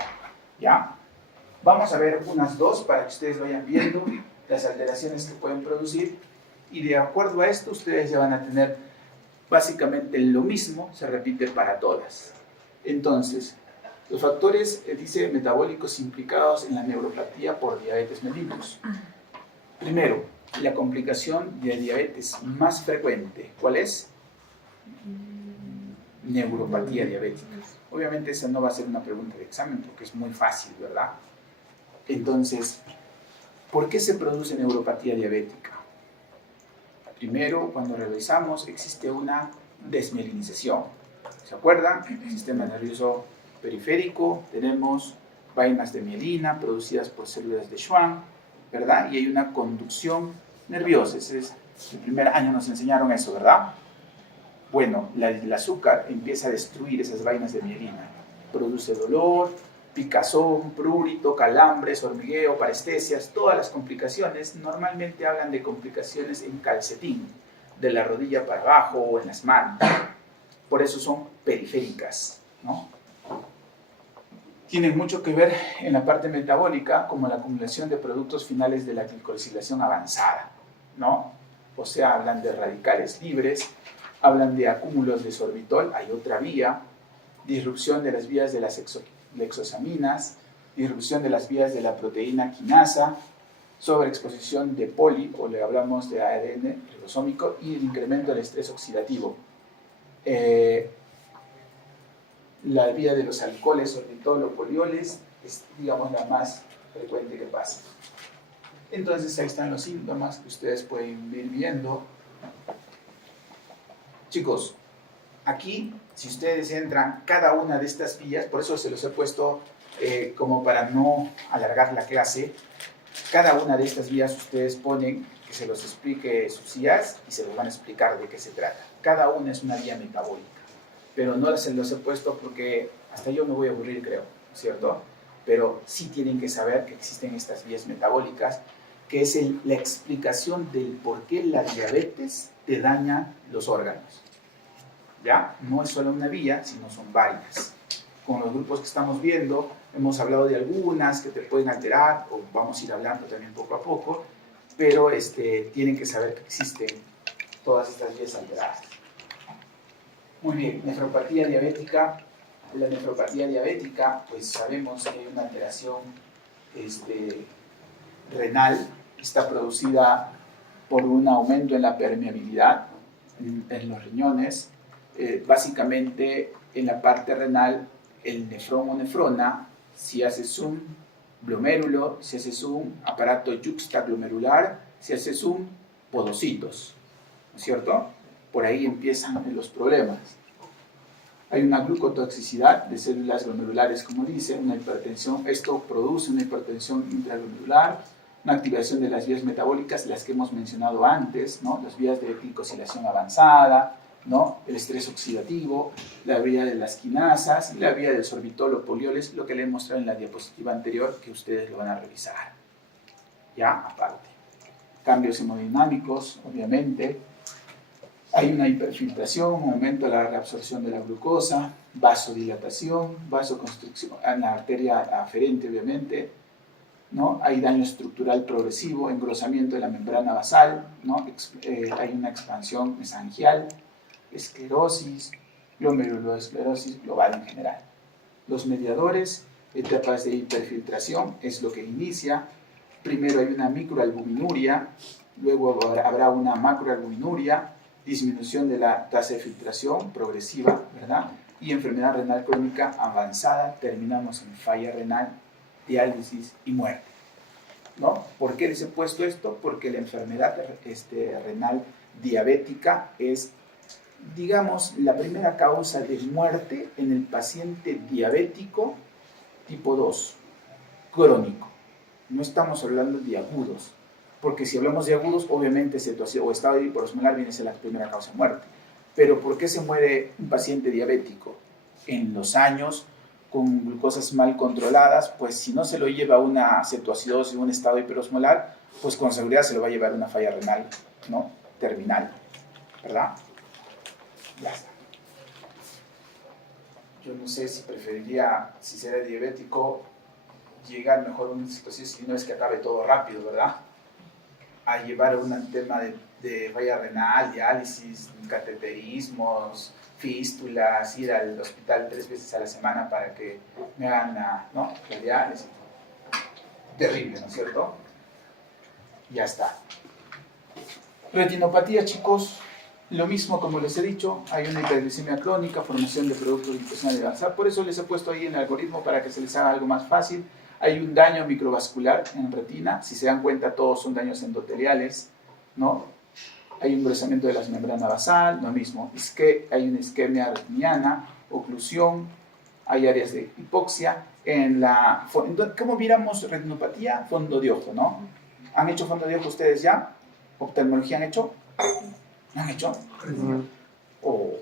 ¿ya? Vamos a ver unas dos para que ustedes vayan viendo las alteraciones que pueden producir, y de acuerdo a esto ustedes ya van a tener básicamente lo mismo, se repite para todas. Entonces, los factores, dice, metabólicos implicados en la neuropatía por diabetes mellitus. Primero, la complicación de diabetes más frecuente, ¿cuál es? Neuropatía diabética. Obviamente esa no va a ser una pregunta de examen porque es muy fácil, ¿verdad? Entonces, ¿por qué se produce neuropatía diabética? Primero, cuando revisamos, existe una desmielinización. ¿Se acuerdan? En el sistema nervioso periférico tenemos vainas de mielina producidas por células de Schwann, ¿verdad? Y hay una conducción nerviosa. Ese es el primer año nos enseñaron eso, ¿verdad? Bueno, el azúcar empieza a destruir esas vainas de mielina. Produce dolor, picazón, prurito, calambres, hormigueo, parestesias, todas las complicaciones. Normalmente hablan de complicaciones en calcetín, de la rodilla para abajo o en las manos. Por eso son periféricas, ¿no? Tienen mucho que ver en la parte metabólica, como la acumulación de productos finales de la glicosilación avanzada, ¿no? O sea, hablan de radicales libres, hablan de acúmulos de sorbitol, hay otra vía, disrupción de las vías de las exosaminas, disrupción de las vías de la proteína quinasa, sobreexposición de poli, o le hablamos de ADN ribosómico, y el incremento del estrés oxidativo. La vía de los alcoholes, sorbitol o polioles, es, digamos, la más frecuente que pasa. Entonces ahí están los síntomas que ustedes pueden ir viendo. Chicos, aquí, si ustedes entran cada una de estas vías, por eso se los he puesto como para no alargar la clase, cada una de estas vías ustedes ponen que se los explique sus IAs y se los van a explicar de qué se trata. Cada una es una vía metabólica, pero no se los he puesto porque hasta yo me voy a aburrir, creo, ¿cierto? Pero sí tienen que saber que existen estas vías metabólicas, que es la explicación del por qué la diabetes te daña los órganos. ¿Ya? No es solo una vía, sino son varias. Con los grupos que estamos viendo, hemos hablado de algunas que te pueden alterar, o vamos a ir hablando también poco a poco, pero tienen que saber que existen todas estas vías alteradas. Muy bien, nefropatía diabética. La nefropatía diabética, pues sabemos que hay una alteración renal está producida por un aumento en la permeabilidad en los riñones. Básicamente, en la parte renal, el nefrón o nefrona, si haces un glomérulo, si haces un aparato yuxtaglomerular, si haces un podocitos, ¿no es cierto? Por ahí empiezan los problemas. Hay una glucotoxicidad de células glomerulares, como dice, una hipertensión. Esto produce una hipertensión intraglomerular, una activación de las vías metabólicas, las que hemos mencionado antes, ¿no? Las vías de glicosilación avanzada, ¿no? El estrés oxidativo, la vía de las quinasas y la vía del sorbitol o polioles, lo que le he mostrado en la diapositiva anterior, que ustedes lo van a revisar. Ya, aparte. Cambios hemodinámicos, obviamente. Hay una hiperfiltración, un aumento de la reabsorción de la glucosa, vasodilatación, vasoconstricción en la arteria aferente, obviamente, ¿no? Hay daño estructural progresivo, engrosamiento de la membrana basal, ¿no? Hay una expansión mesangial, esclerosis, glomerulosclerosis global en general. Los mediadores, etapas de hiperfiltración, es lo que inicia. Primero hay una microalbuminuria, luego habrá una macroalbuminuria, disminución de la tasa de filtración progresiva, ¿verdad? Y enfermedad renal crónica avanzada, terminamos en falla renal, diálisis y muerte, ¿no? ¿Por qué les he puesto esto? Porque la enfermedad renal diabética es, digamos, la primera causa de muerte en el paciente diabético tipo 2, crónico. No estamos hablando de agudos, porque si hablamos de agudos, obviamente situación o estado hiperosmolar viene a ser la primera causa de muerte. Pero ¿por qué se muere un paciente diabético? En los años, con glucosas mal controladas, pues si no se lo lleva a una cetoacidosis, un estado hiperosmolar, pues con seguridad se lo va a llevar a una falla renal, ¿no? Terminal, ¿verdad? Ya está. Yo no sé si preferiría, si será diabético, llegar mejor a una situación, si no es que acabe todo rápido, ¿verdad? A llevar un tema de falla renal, diálisis, cateterismos, fístulas, ir al hospital 3 veces a la semana para que me hagan la diálisis. Terrible, ¿no es cierto? Ya está. Retinopatía, chicos, lo mismo como les he dicho, hay una hiperglicemia crónica, formación de productos glucosinales avanzados. Por eso les he puesto ahí en el algoritmo para que se les haga algo más fácil. Hay un daño microvascular en retina, si se dan cuenta todos son daños endoteliales, ¿no? Hay un engrosamiento de las membranas basal, lo mismo, es que hay una isquemia retiniana, oclusión, hay áreas de hipoxia. ¿Cómo miramos retinopatía? Fondo de ojo, ¿no? ¿Han hecho fondo de ojo ustedes ya? ¿Oftalmología han hecho? ¿No han hecho? Oh.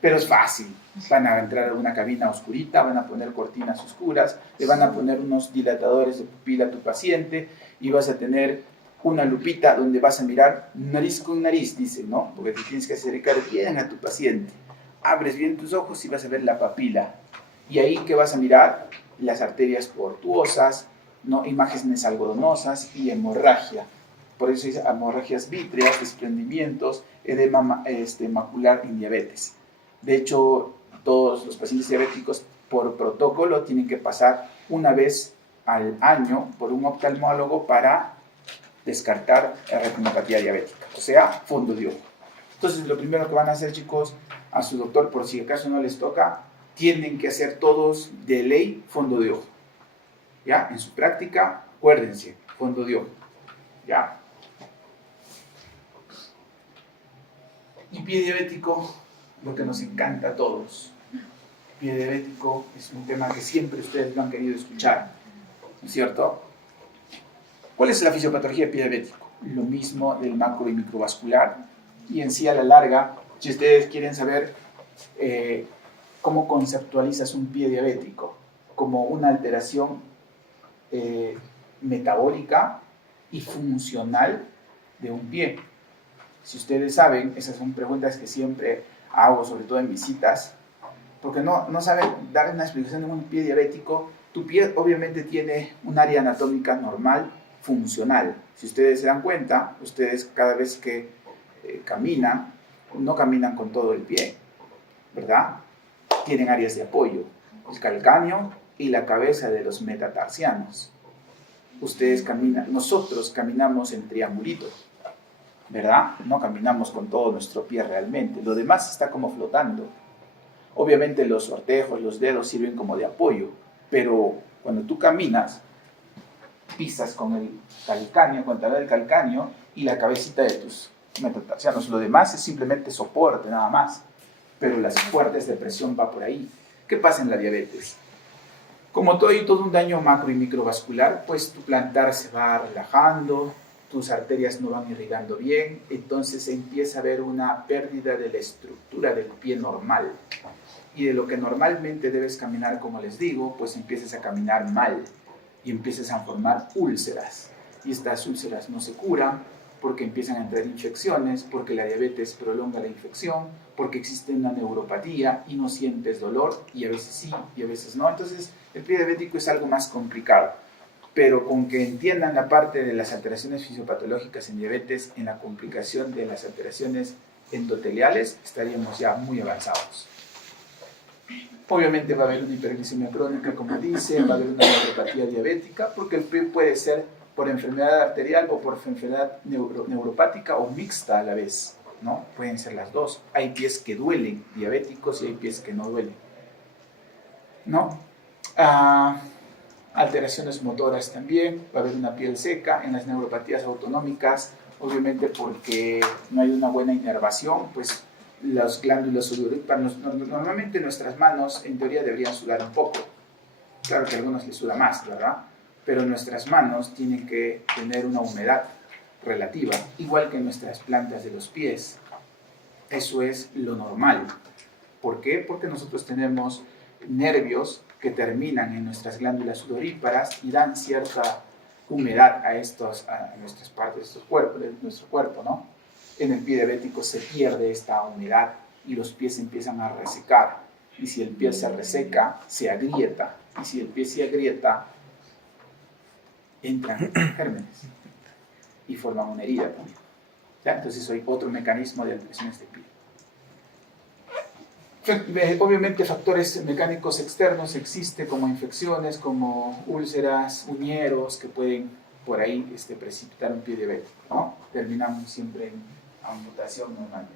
Pero es fácil. Van a entrar a una cabina oscurita, van a poner cortinas oscuras, le van a poner unos dilatadores de pupila a tu paciente y vas a tener una lupita donde vas a mirar nariz con nariz, dice, ¿no? Porque te tienes que acercar bien a tu paciente. Abres bien tus ojos y vas a ver la papila. Y ahí que vas a mirar las arterias portuosas, ¿no? Imágenes algodonosas y hemorragia. Por eso dice hemorragias vítreas, desprendimientos, edema macular en diabetes. De hecho, todos los pacientes diabéticos por protocolo tienen que pasar una vez al año por un oftalmólogo para descartar la retinopatía diabética, o sea, fondo de ojo. Entonces, lo primero que van a hacer, chicos, a su doctor, por si acaso no les toca, tienen que hacer todos de ley fondo de ojo. ¿Ya? En su práctica, acuérdense, fondo de ojo. ¿Ya? Y pie diabético, lo que nos encanta a todos. Pie diabético es un tema que siempre ustedes lo han querido escuchar, ¿no es cierto? ¿Cuál es la fisiopatología del pie diabético? Lo mismo del macro y microvascular, y en sí a la larga, si ustedes quieren saber cómo conceptualizas un pie diabético, como una alteración metabólica y funcional de un pie. Si ustedes saben, esas son preguntas que siempre hago, sobre todo en visitas, porque no saben dar una explicación de un pie diabético. Tu pie obviamente tiene un área anatómica normal, funcional. Si ustedes se dan cuenta, ustedes cada vez que caminan, no caminan con todo el pie, ¿verdad? Tienen áreas de apoyo, el calcáneo y la cabeza de los metatarsianos. ustedes caminan, nosotros caminamos en triangulito, ¿verdad? No caminamos con todo nuestro pie realmente, lo demás está como flotando. Obviamente los sortejos, los dedos sirven como de apoyo, pero cuando tú caminas, pisas con el calcáneo, con el talón del calcáneo y la cabecita de tus metatarsianos. Lo demás es simplemente soporte, nada más. Pero las fuertes de presión va por ahí. ¿Qué pasa en la diabetes? Como todo y todo un daño macro y microvascular, pues tu plantar se va relajando, tus arterias no van irrigando bien, entonces empieza a haber una pérdida de la estructura del pie normal. Y de lo que normalmente debes caminar, como les digo, pues empiezas a caminar mal y empiezas a formar úlceras. Y estas úlceras no se curan porque empiezan a entrar infecciones, porque la diabetes prolonga la infección, porque existe una neuropatía y no sientes dolor, y a veces sí y a veces no. Entonces el pie diabético es algo más complicado, pero con que entiendan la parte de las alteraciones fisiopatológicas en diabetes, en la complicación de las alteraciones endoteliales, estaríamos ya muy avanzados. Obviamente va a haber una hiperglicemia crónica, como dice, va a haber una neuropatía diabética, porque el pie puede ser por enfermedad arterial o por enfermedad neuropática o mixta a la vez, ¿no? Pueden ser las dos. Hay pies que duelen, diabéticos, y hay pies que no duelen, ¿no? Alteraciones motoras también, va a haber una piel seca en las neuropatías autonómicas, obviamente porque no hay una buena inervación, pues las glándulas sudoríparas, normalmente nuestras manos en teoría deberían sudar un poco, claro que a algunos les suda más, ¿verdad? Pero nuestras manos tienen que tener una humedad relativa, igual que nuestras plantas de los pies. Eso es lo normal. ¿Por qué? Porque nosotros tenemos nervios que terminan en nuestras glándulas sudoríparas y dan cierta humedad a nuestras partes de nuestro cuerpo, ¿no? En el pie diabético se pierde esta humedad y los pies empiezan a resecar. Y si el pie se reseca, se agrieta. Y si el pie se agrieta, entran gérmenes y forman una herida también. ¿Ya? Entonces hay otro mecanismo de alteraciones de pie. Obviamente factores mecánicos externos existen, como infecciones, como úlceras, uñeros, que pueden por ahí precipitar un pie diabético, ¿no? Terminamos siempre en amputación normalmente.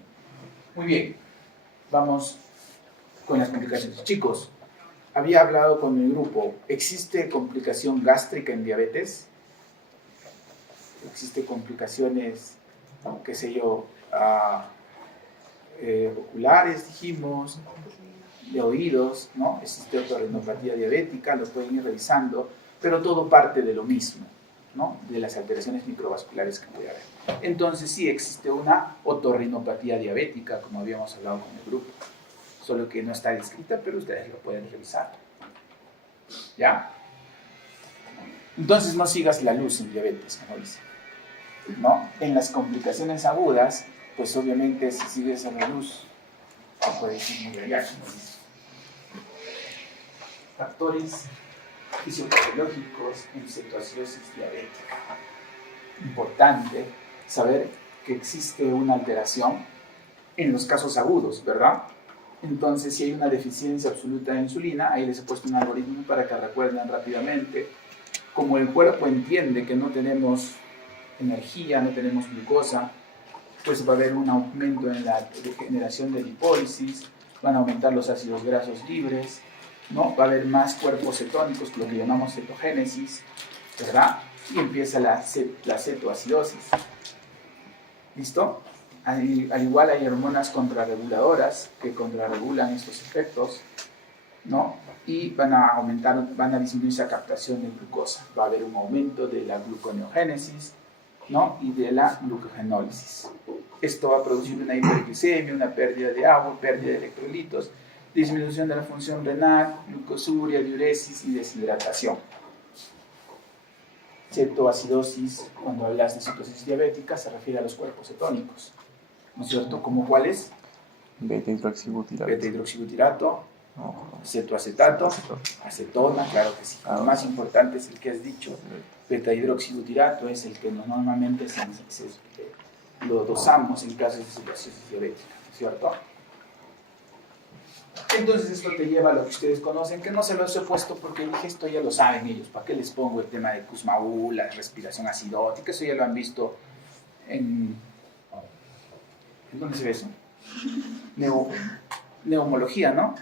Muy bien, vamos con las complicaciones. Chicos, había hablado con mi grupo, ¿existe complicación gástrica en diabetes? ¿Existe complicaciones, qué sé yo, oculares, dijimos, de oídos, ¿no? Existe otorrinopatía diabética, lo pueden ir revisando, pero todo parte de lo mismo, ¿no? De las alteraciones microvasculares que puede haber. Entonces sí existe una otorrinopatía diabética, como habíamos hablado con el grupo, solo que no está descrita, pero ustedes lo pueden revisar. ¿Ya? Entonces no sigas la luz en diabetes, como dicen, ¿no? En las complicaciones agudas, pues obviamente si sigues a la luz, no puedes ir muy allá, como dicen. Factores fisiopatológicos en cetoacidosis diabética. Importante saber que existe una alteración en los casos agudos, ¿verdad? Entonces, si hay una deficiencia absoluta de insulina, ahí les he puesto un algoritmo para que recuerden rápidamente. Como el cuerpo entiende que no tenemos energía, no tenemos glucosa, pues va a haber un aumento en la generación de lipólisis, van a aumentar los ácidos grasos libres, ¿no? Va a haber más cuerpos cetónicos, lo que llamamos cetogénesis, ¿verdad? Y empieza la cetoacidosis. ¿Listo? Al igual hay hormonas contrarreguladoras que contrarregulan estos efectos, ¿no? Y van a disminuir esa captación de glucosa. Va a haber un aumento de la gluconeogénesis, ¿no? Y de la glucogenólisis. Esto va a producir una hiperglicemia, una pérdida de agua, pérdida de electrolitos, disminución de la función renal, glucosuria, diuresis y deshidratación. Cetoacidosis, cuando hablas de cetosis diabética, se refiere a los cuerpos cetónicos, ¿no es cierto? ¿Como cuáles? Beta-hidroxibutirato. Beta-hidroxibutirato, cetoacetato, acetona, claro que sí. Lo más importante es el que has dicho. Beta-hidroxibutirato es el que normalmente lo dosamos en casos de cetosis diabética, ¿no es cierto? Entonces esto te lleva a lo que ustedes conocen, que no se los he puesto porque dije esto ya lo saben ellos, ¿para qué les pongo el tema de Kussmaul, la respiración acidótica? Eso ya lo han visto ¿en dónde se ve eso? Neumología, ¿no?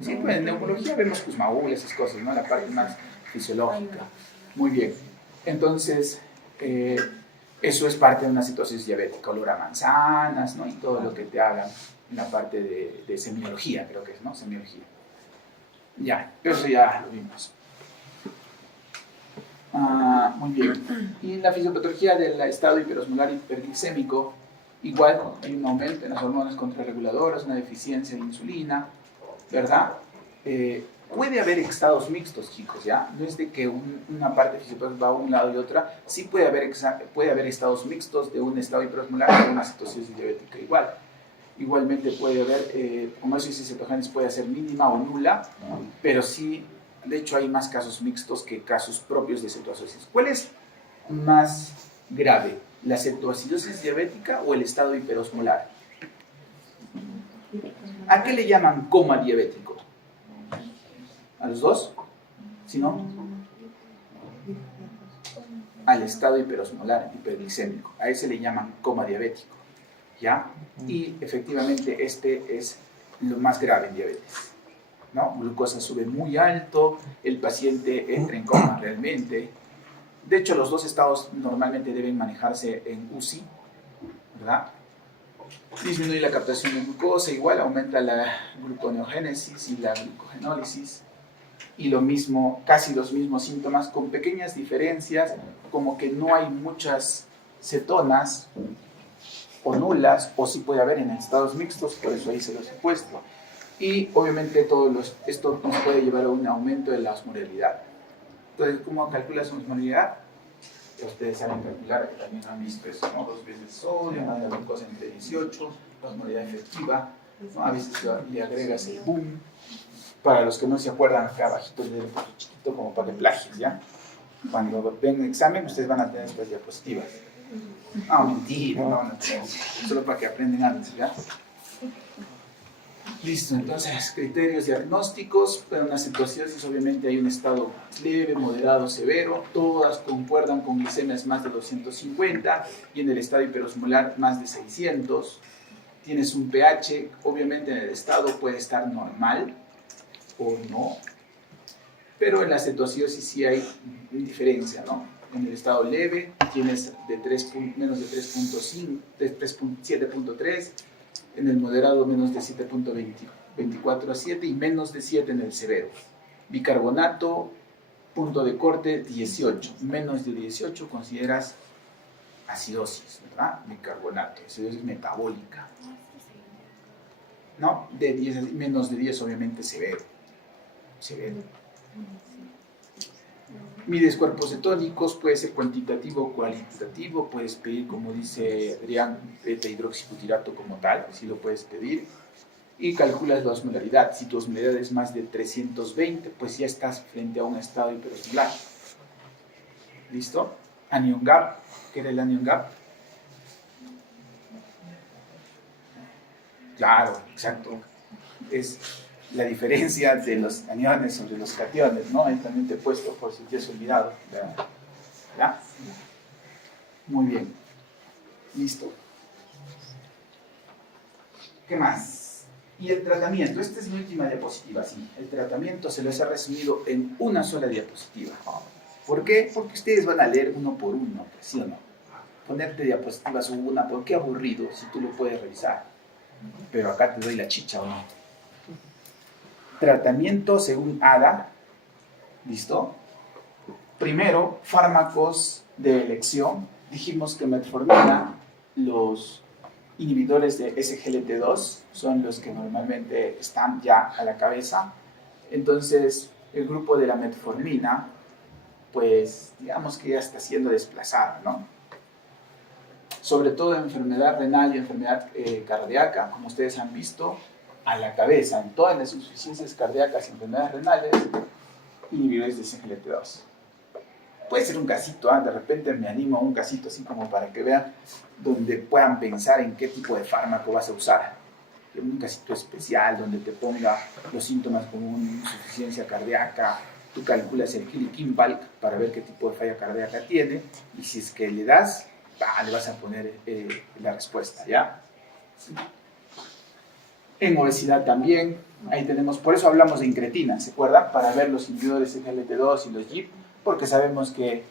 Sí, pues en neumología vemos Kussmaul, esas cosas, ¿no? La parte más fisiológica. Muy bien. Entonces, eso es parte de una citosis diabética, olor a manzanas, ¿no? Y todo lo que te hagan en la parte de semiología, creo que es, ¿no? Semiología. Ya, eso ya lo vimos. Muy bien. Y en la fisiopatología del estado hiperosmolar hiperglicémico, igual hay un aumento en las hormonas contrarreguladoras, una deficiencia de insulina, ¿verdad? Puede haber estados mixtos, chicos, ¿ya? No es de que una parte fisiopatológica va a un lado y otra. Sí puede haber estados mixtos de un estado hiperosmolar y de una citosis diabética igual. Igualmente puede haber, homóstasis cetogénica puede ser mínima o nula, pero sí, de hecho hay más casos mixtos que casos propios de cetoacidosis. ¿Cuál es más grave? ¿La cetoacidosis diabética o el estado hiperosmolar? ¿A qué le llaman coma diabético? ¿A los dos? ¿Si no? Al estado hiperosmolar, hiperglicémico. A ese le llaman coma diabético. ¿Ya? Y efectivamente este es lo más grave en diabetes, ¿no? Glucosa sube muy alto, el paciente entra en coma realmente. De hecho, los dos estados normalmente deben manejarse en UCI, ¿verdad? Disminuye la captación de glucosa, igual aumenta la gluconeogénesis y la glucogenólisis. Y lo mismo, casi los mismos síntomas, con pequeñas diferencias, como que no hay muchas cetonas o nulas, o sí puede haber en estados mixtos, por eso ahí se los he puesto. Y obviamente esto nos puede llevar a un aumento de la osmolaridad. Entonces, ¿cómo calculas la osmolaridad? Ustedes saben calcular, que también han visto eso, ¿no? 2 veces sodio, más la glucosa entre 18, la osmolaridad efectiva, ¿no? A veces le agregas el boom. Para los que no se acuerdan, acá abajito le doy un chiquito como para que plagies, ¿ya? Cuando ven el examen, ustedes van a tener estas diapositivas. Mentira, no, solo para que aprendan antes, ¿ya? Listo, entonces, criterios diagnósticos. Para una cetoacidosis, obviamente hay un estado leve, moderado, severo. Todas concuerdan con glicemias más de 250 y en el estado hiperosmolar más de 600. Tienes un pH, obviamente en el estado puede estar normal o no, pero en la cetoacidosis sí hay diferencia, ¿no? En el estado leve tienes menos de 3.5, de 7.3, en el moderado menos de 7.24 a 7 y menos de 7 en el severo. Bicarbonato, punto de corte 18, menos de 18 consideras acidosis, ¿verdad? Bicarbonato, acidosis metabólica, ¿no? Menos de 10 obviamente severo. Mides cuerpos cetónicos, puede ser cuantitativo o cualitativo, puedes pedir, como dice Adrián, beta hidroxibutirato como tal, si lo puedes pedir, y calculas la osmolaridad. Si tu osmolaridad es más de 320, pues ya estás frente a un estado hiperosmolar. ¿Listo? Anion gap, ¿qué era el anion gap? Claro, exacto. Es la diferencia de los aniones sobre los cationes, ¿no? Ahí también te he puesto por si te has olvidado. ¿Ya? Muy bien. Listo. ¿Qué más? Y el tratamiento. Esta es mi última diapositiva, sí. El tratamiento se los ha resumido en una sola diapositiva. ¿Por qué? Porque ustedes van a leer uno por uno, ¿sí o no? Ponerte diapositivas una, ¿por qué aburrido si tú lo puedes revisar? Pero acá te doy la chicha, ¿o no? Tratamiento según ADA, ¿listo? Primero, fármacos de elección. Dijimos que metformina, los inhibidores de SGLT2 son los que normalmente están ya a la cabeza. Entonces, el grupo de la metformina, pues, digamos que ya está siendo desplazado, ¿no? Sobre todo en enfermedad renal y enfermedad cardíaca, como ustedes han visto, a la cabeza, en todas las insuficiencias cardíacas y enfermedades renales, inhibidores de SGLT2. Puede ser un casito, de repente me animo a un casito así como para que vean, donde puedan pensar en qué tipo de fármaco vas a usar. un casito especial donde te ponga los síntomas como una insuficiencia cardíaca. Tú calculas el Killing para ver qué tipo de falla cardíaca tiene y si es que le das, le vas a poner la respuesta, ¿ya? En obesidad también, ahí tenemos, por eso hablamos de incretina, ¿se acuerdan? Para ver los inhibidores SGLT2 y los GIP, porque sabemos que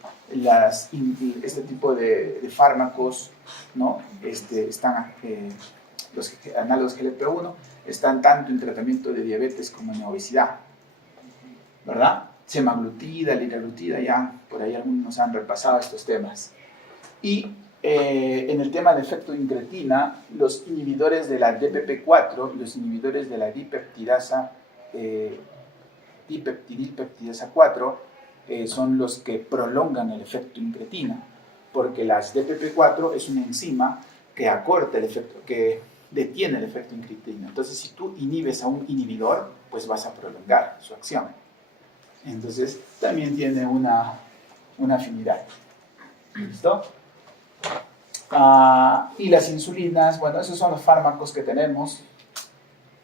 este tipo de fármacos, ¿no? Están, los análogos GLP-1, están tanto en tratamiento de diabetes como en obesidad, ¿verdad? Semaglutida, liraglutida, ya por ahí algunos han repasado estos temas. Y en el tema de efecto incretina, los inhibidores de la DPP4, los inhibidores de la dipeptidilpeptidasa 4, son los que prolongan el efecto incretina, porque las DPP4 es una enzima que acorta el efecto, que detiene el efecto incretina. Entonces, si tú inhibes a un inhibidor, pues vas a prolongar su acción. Entonces, también tiene una afinidad. ¿Listo? Y las insulinas, bueno, esos son los fármacos que tenemos.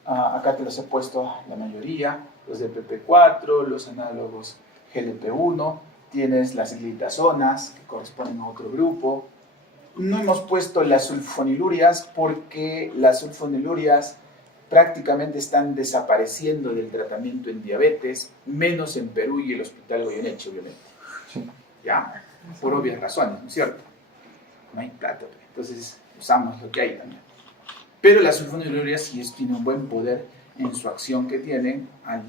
Acá te los he puesto la mayoría, los DPP4, los análogos GLP-1, tienes las glitazonas que corresponden a otro grupo. No hemos puesto las sulfonilurias porque las sulfonilurias prácticamente están desapareciendo del tratamiento en diabetes, menos en Perú y el Hospital Goyeneche, obviamente. Sí. ¿Ya? Por obvias razones, ¿no es cierto? No hay plata, entonces usamos lo que hay también. Pero las sulfonilurias sí tienen un buen poder en su acción que tienen al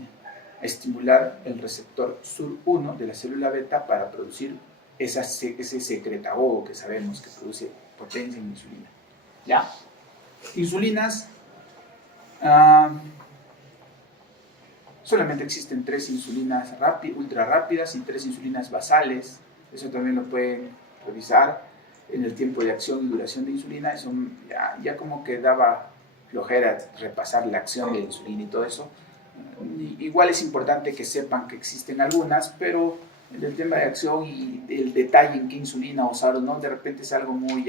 estimular el receptor SUR1 de la célula beta para producir ese secretagogo que sabemos que produce potencia en insulina. ¿Ya? Insulinas, solamente existen 3 insulinas ultra rápidas y 3 insulinas basales. Eso también lo pueden revisar en el tiempo de acción y duración de insulina. Eso ya como que daba flojera repasar la acción de la insulina y todo eso. Igual es importante que sepan que existen algunas, pero en el tema de acción y el detalle en qué insulina usar o no, de repente es algo muy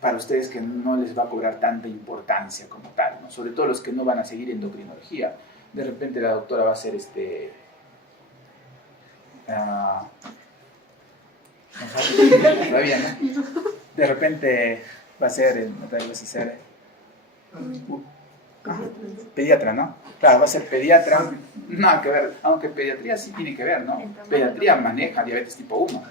para ustedes que no les va a cobrar tanta importancia como tal, ¿no? Sobre todo los que no van a seguir endocrinología. De repente la doctora va a hacer todavía, ¿no? De repente va a ser, pediatra, ¿no? Claro, va a ser pediatra, nada que ver, aunque pediatría sí tiene que ver, ¿no? Pediatría maneja diabetes tipo 1.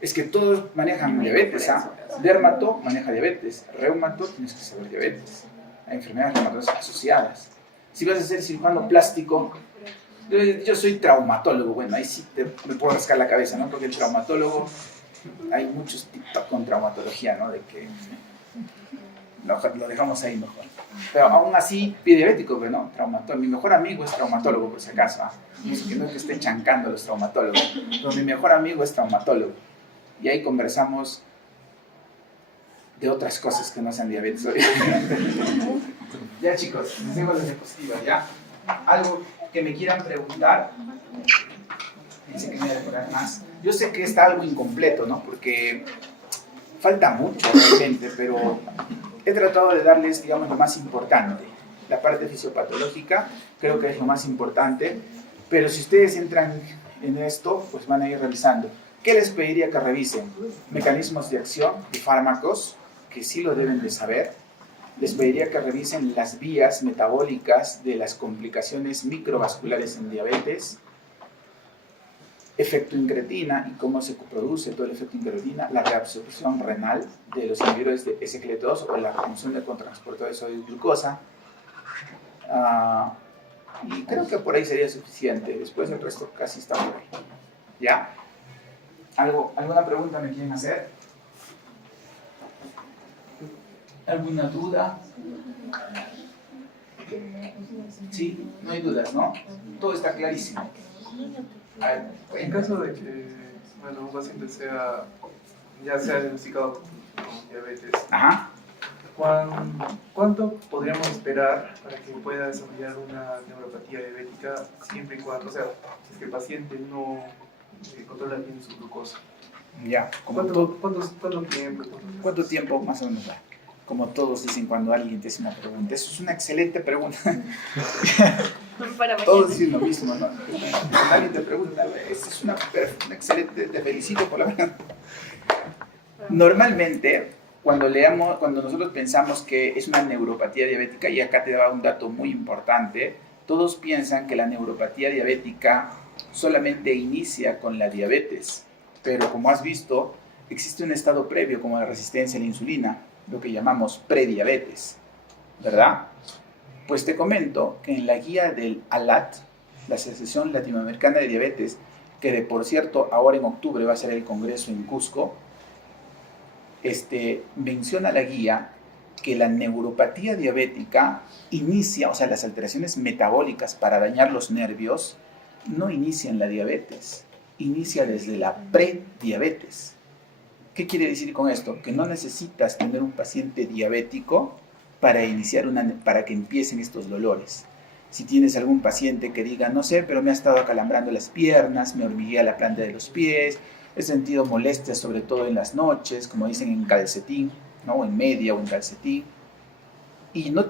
Es que todos manejan diabetes, ¿ah? Dermato maneja diabetes, reumato tienes que saber diabetes, hay enfermedades reumatosas asociadas. Si vas a ser cirujano plástico, yo soy traumatólogo, bueno, ahí sí me puedo rascar la cabeza, ¿no? Porque el traumatólogo, hay muchos tipos con traumatología, ¿no? De que lo dejamos ahí mejor. Pero aún así, pie diabético, pero no, traumatólogo. Mi mejor amigo es traumatólogo, por si acaso, ¿ah? No es que esté chancando a los traumatólogos, pero mi mejor amigo es traumatólogo. Y ahí conversamos de otras cosas que no sean diabetes. Ya, chicos, hacemos las diapositivas, ¿ya? Algo que me quieran preguntar. Pensé que me iba a demorar más. Yo sé que está algo incompleto, ¿no? Porque falta mucho realmente, pero he tratado de darles, digamos, lo más importante. La parte fisiopatológica creo que es lo más importante, pero si ustedes entran en esto, pues van a ir revisando. ¿Qué les pediría que revisen? Mecanismos de acción de fármacos, que sí lo deben de saber. Les pediría que revisen las vías metabólicas de las complicaciones microvasculares en diabetes, efecto incretina y cómo se produce todo el efecto incretina, la reabsorción renal de los inhibidores de SGLT2 o la función de cotransportador de sodio y glucosa. Y creo que por ahí sería suficiente. Después el resto casi está por ahí. ¿Ya? ¿Alguna pregunta me quieren hacer? ¿Alguna duda? Sí, no hay dudas, ¿no? Todo está clarísimo. En caso de que un paciente ya sea diagnosticado con diabetes, Ajá. ¿cuánto podríamos esperar para que pueda desarrollar una neuropatía diabética siempre y cuando, o sea, si es que el paciente no controla bien su glucosa? Ya. ¿Cuánto tiempo? ¿Cuánto tiempo más o menos va? como todos dicen cuando alguien te hace una pregunta. Eso es una excelente pregunta. Para Todos mañana. dicen lo mismo, ¿no? Cuando alguien te pregunta, esa es una excelente, te felicito por la verdad. Normalmente, cuando nosotros pensamos que es una neuropatía diabética, y acá te da un dato muy importante, todos piensan que la neuropatía diabética solamente inicia con la diabetes, pero como has visto, existe un estado previo como la resistencia a la insulina, lo que llamamos prediabetes, ¿verdad? Pues te comento que en la guía del ALAT, la Asociación Latinoamericana de Diabetes, que de por cierto ahora en octubre va a ser el congreso en Cusco, menciona la guía que la neuropatía diabética inicia, o sea, las alteraciones metabólicas para dañar los nervios, no inician la diabetes, inicia desde la prediabetes. ¿Qué quiere decir con esto? Que no necesitas tener un paciente diabético para para que empiecen estos dolores. Si tienes algún paciente que diga, no sé, pero me ha estado acalambrando las piernas, me hormiguea la planta de los pies, he sentido molestias sobre todo en las noches, como dicen en calcetín, ¿no? En media o en calcetín,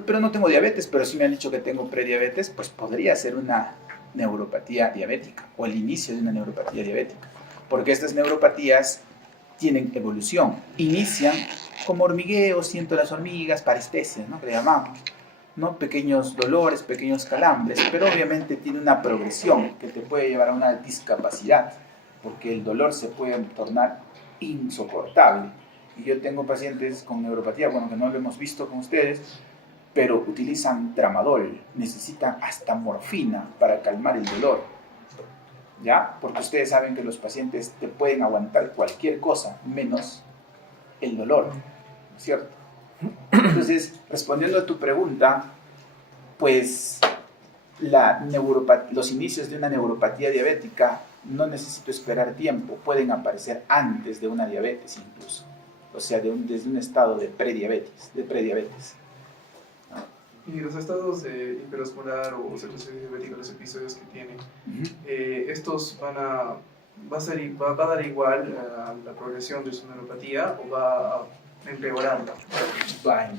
pero no tengo diabetes, pero sí me han dicho que tengo prediabetes, pues podría ser una neuropatía diabética o el inicio de una neuropatía diabética, porque estas neuropatías tienen evolución, inician como hormigueo, siento las hormigas, parestesias, ¿no? Que le llamamos, ¿no? Pequeños dolores, pequeños calambres, pero obviamente tiene una progresión que te puede llevar a una discapacidad, porque el dolor se puede tornar insoportable. Y yo tengo pacientes con neuropatía, bueno, que no lo hemos visto con ustedes, pero utilizan tramadol, necesitan hasta morfina para calmar el dolor, ¿ya? Porque ustedes saben que los pacientes te pueden aguantar cualquier cosa, menos el dolor, ¿cierto? Entonces, respondiendo a tu pregunta, pues los inicios de una neuropatía diabética no necesito esperar tiempo, pueden aparecer antes de una diabetes incluso, o sea, desde un estado de prediabetes. Y los estados de hiperosmolar o cirrosis diabética, los episodios que tiene, ¿estos va a dar igual a la progresión de su neuropatía o va a empeorarla? Va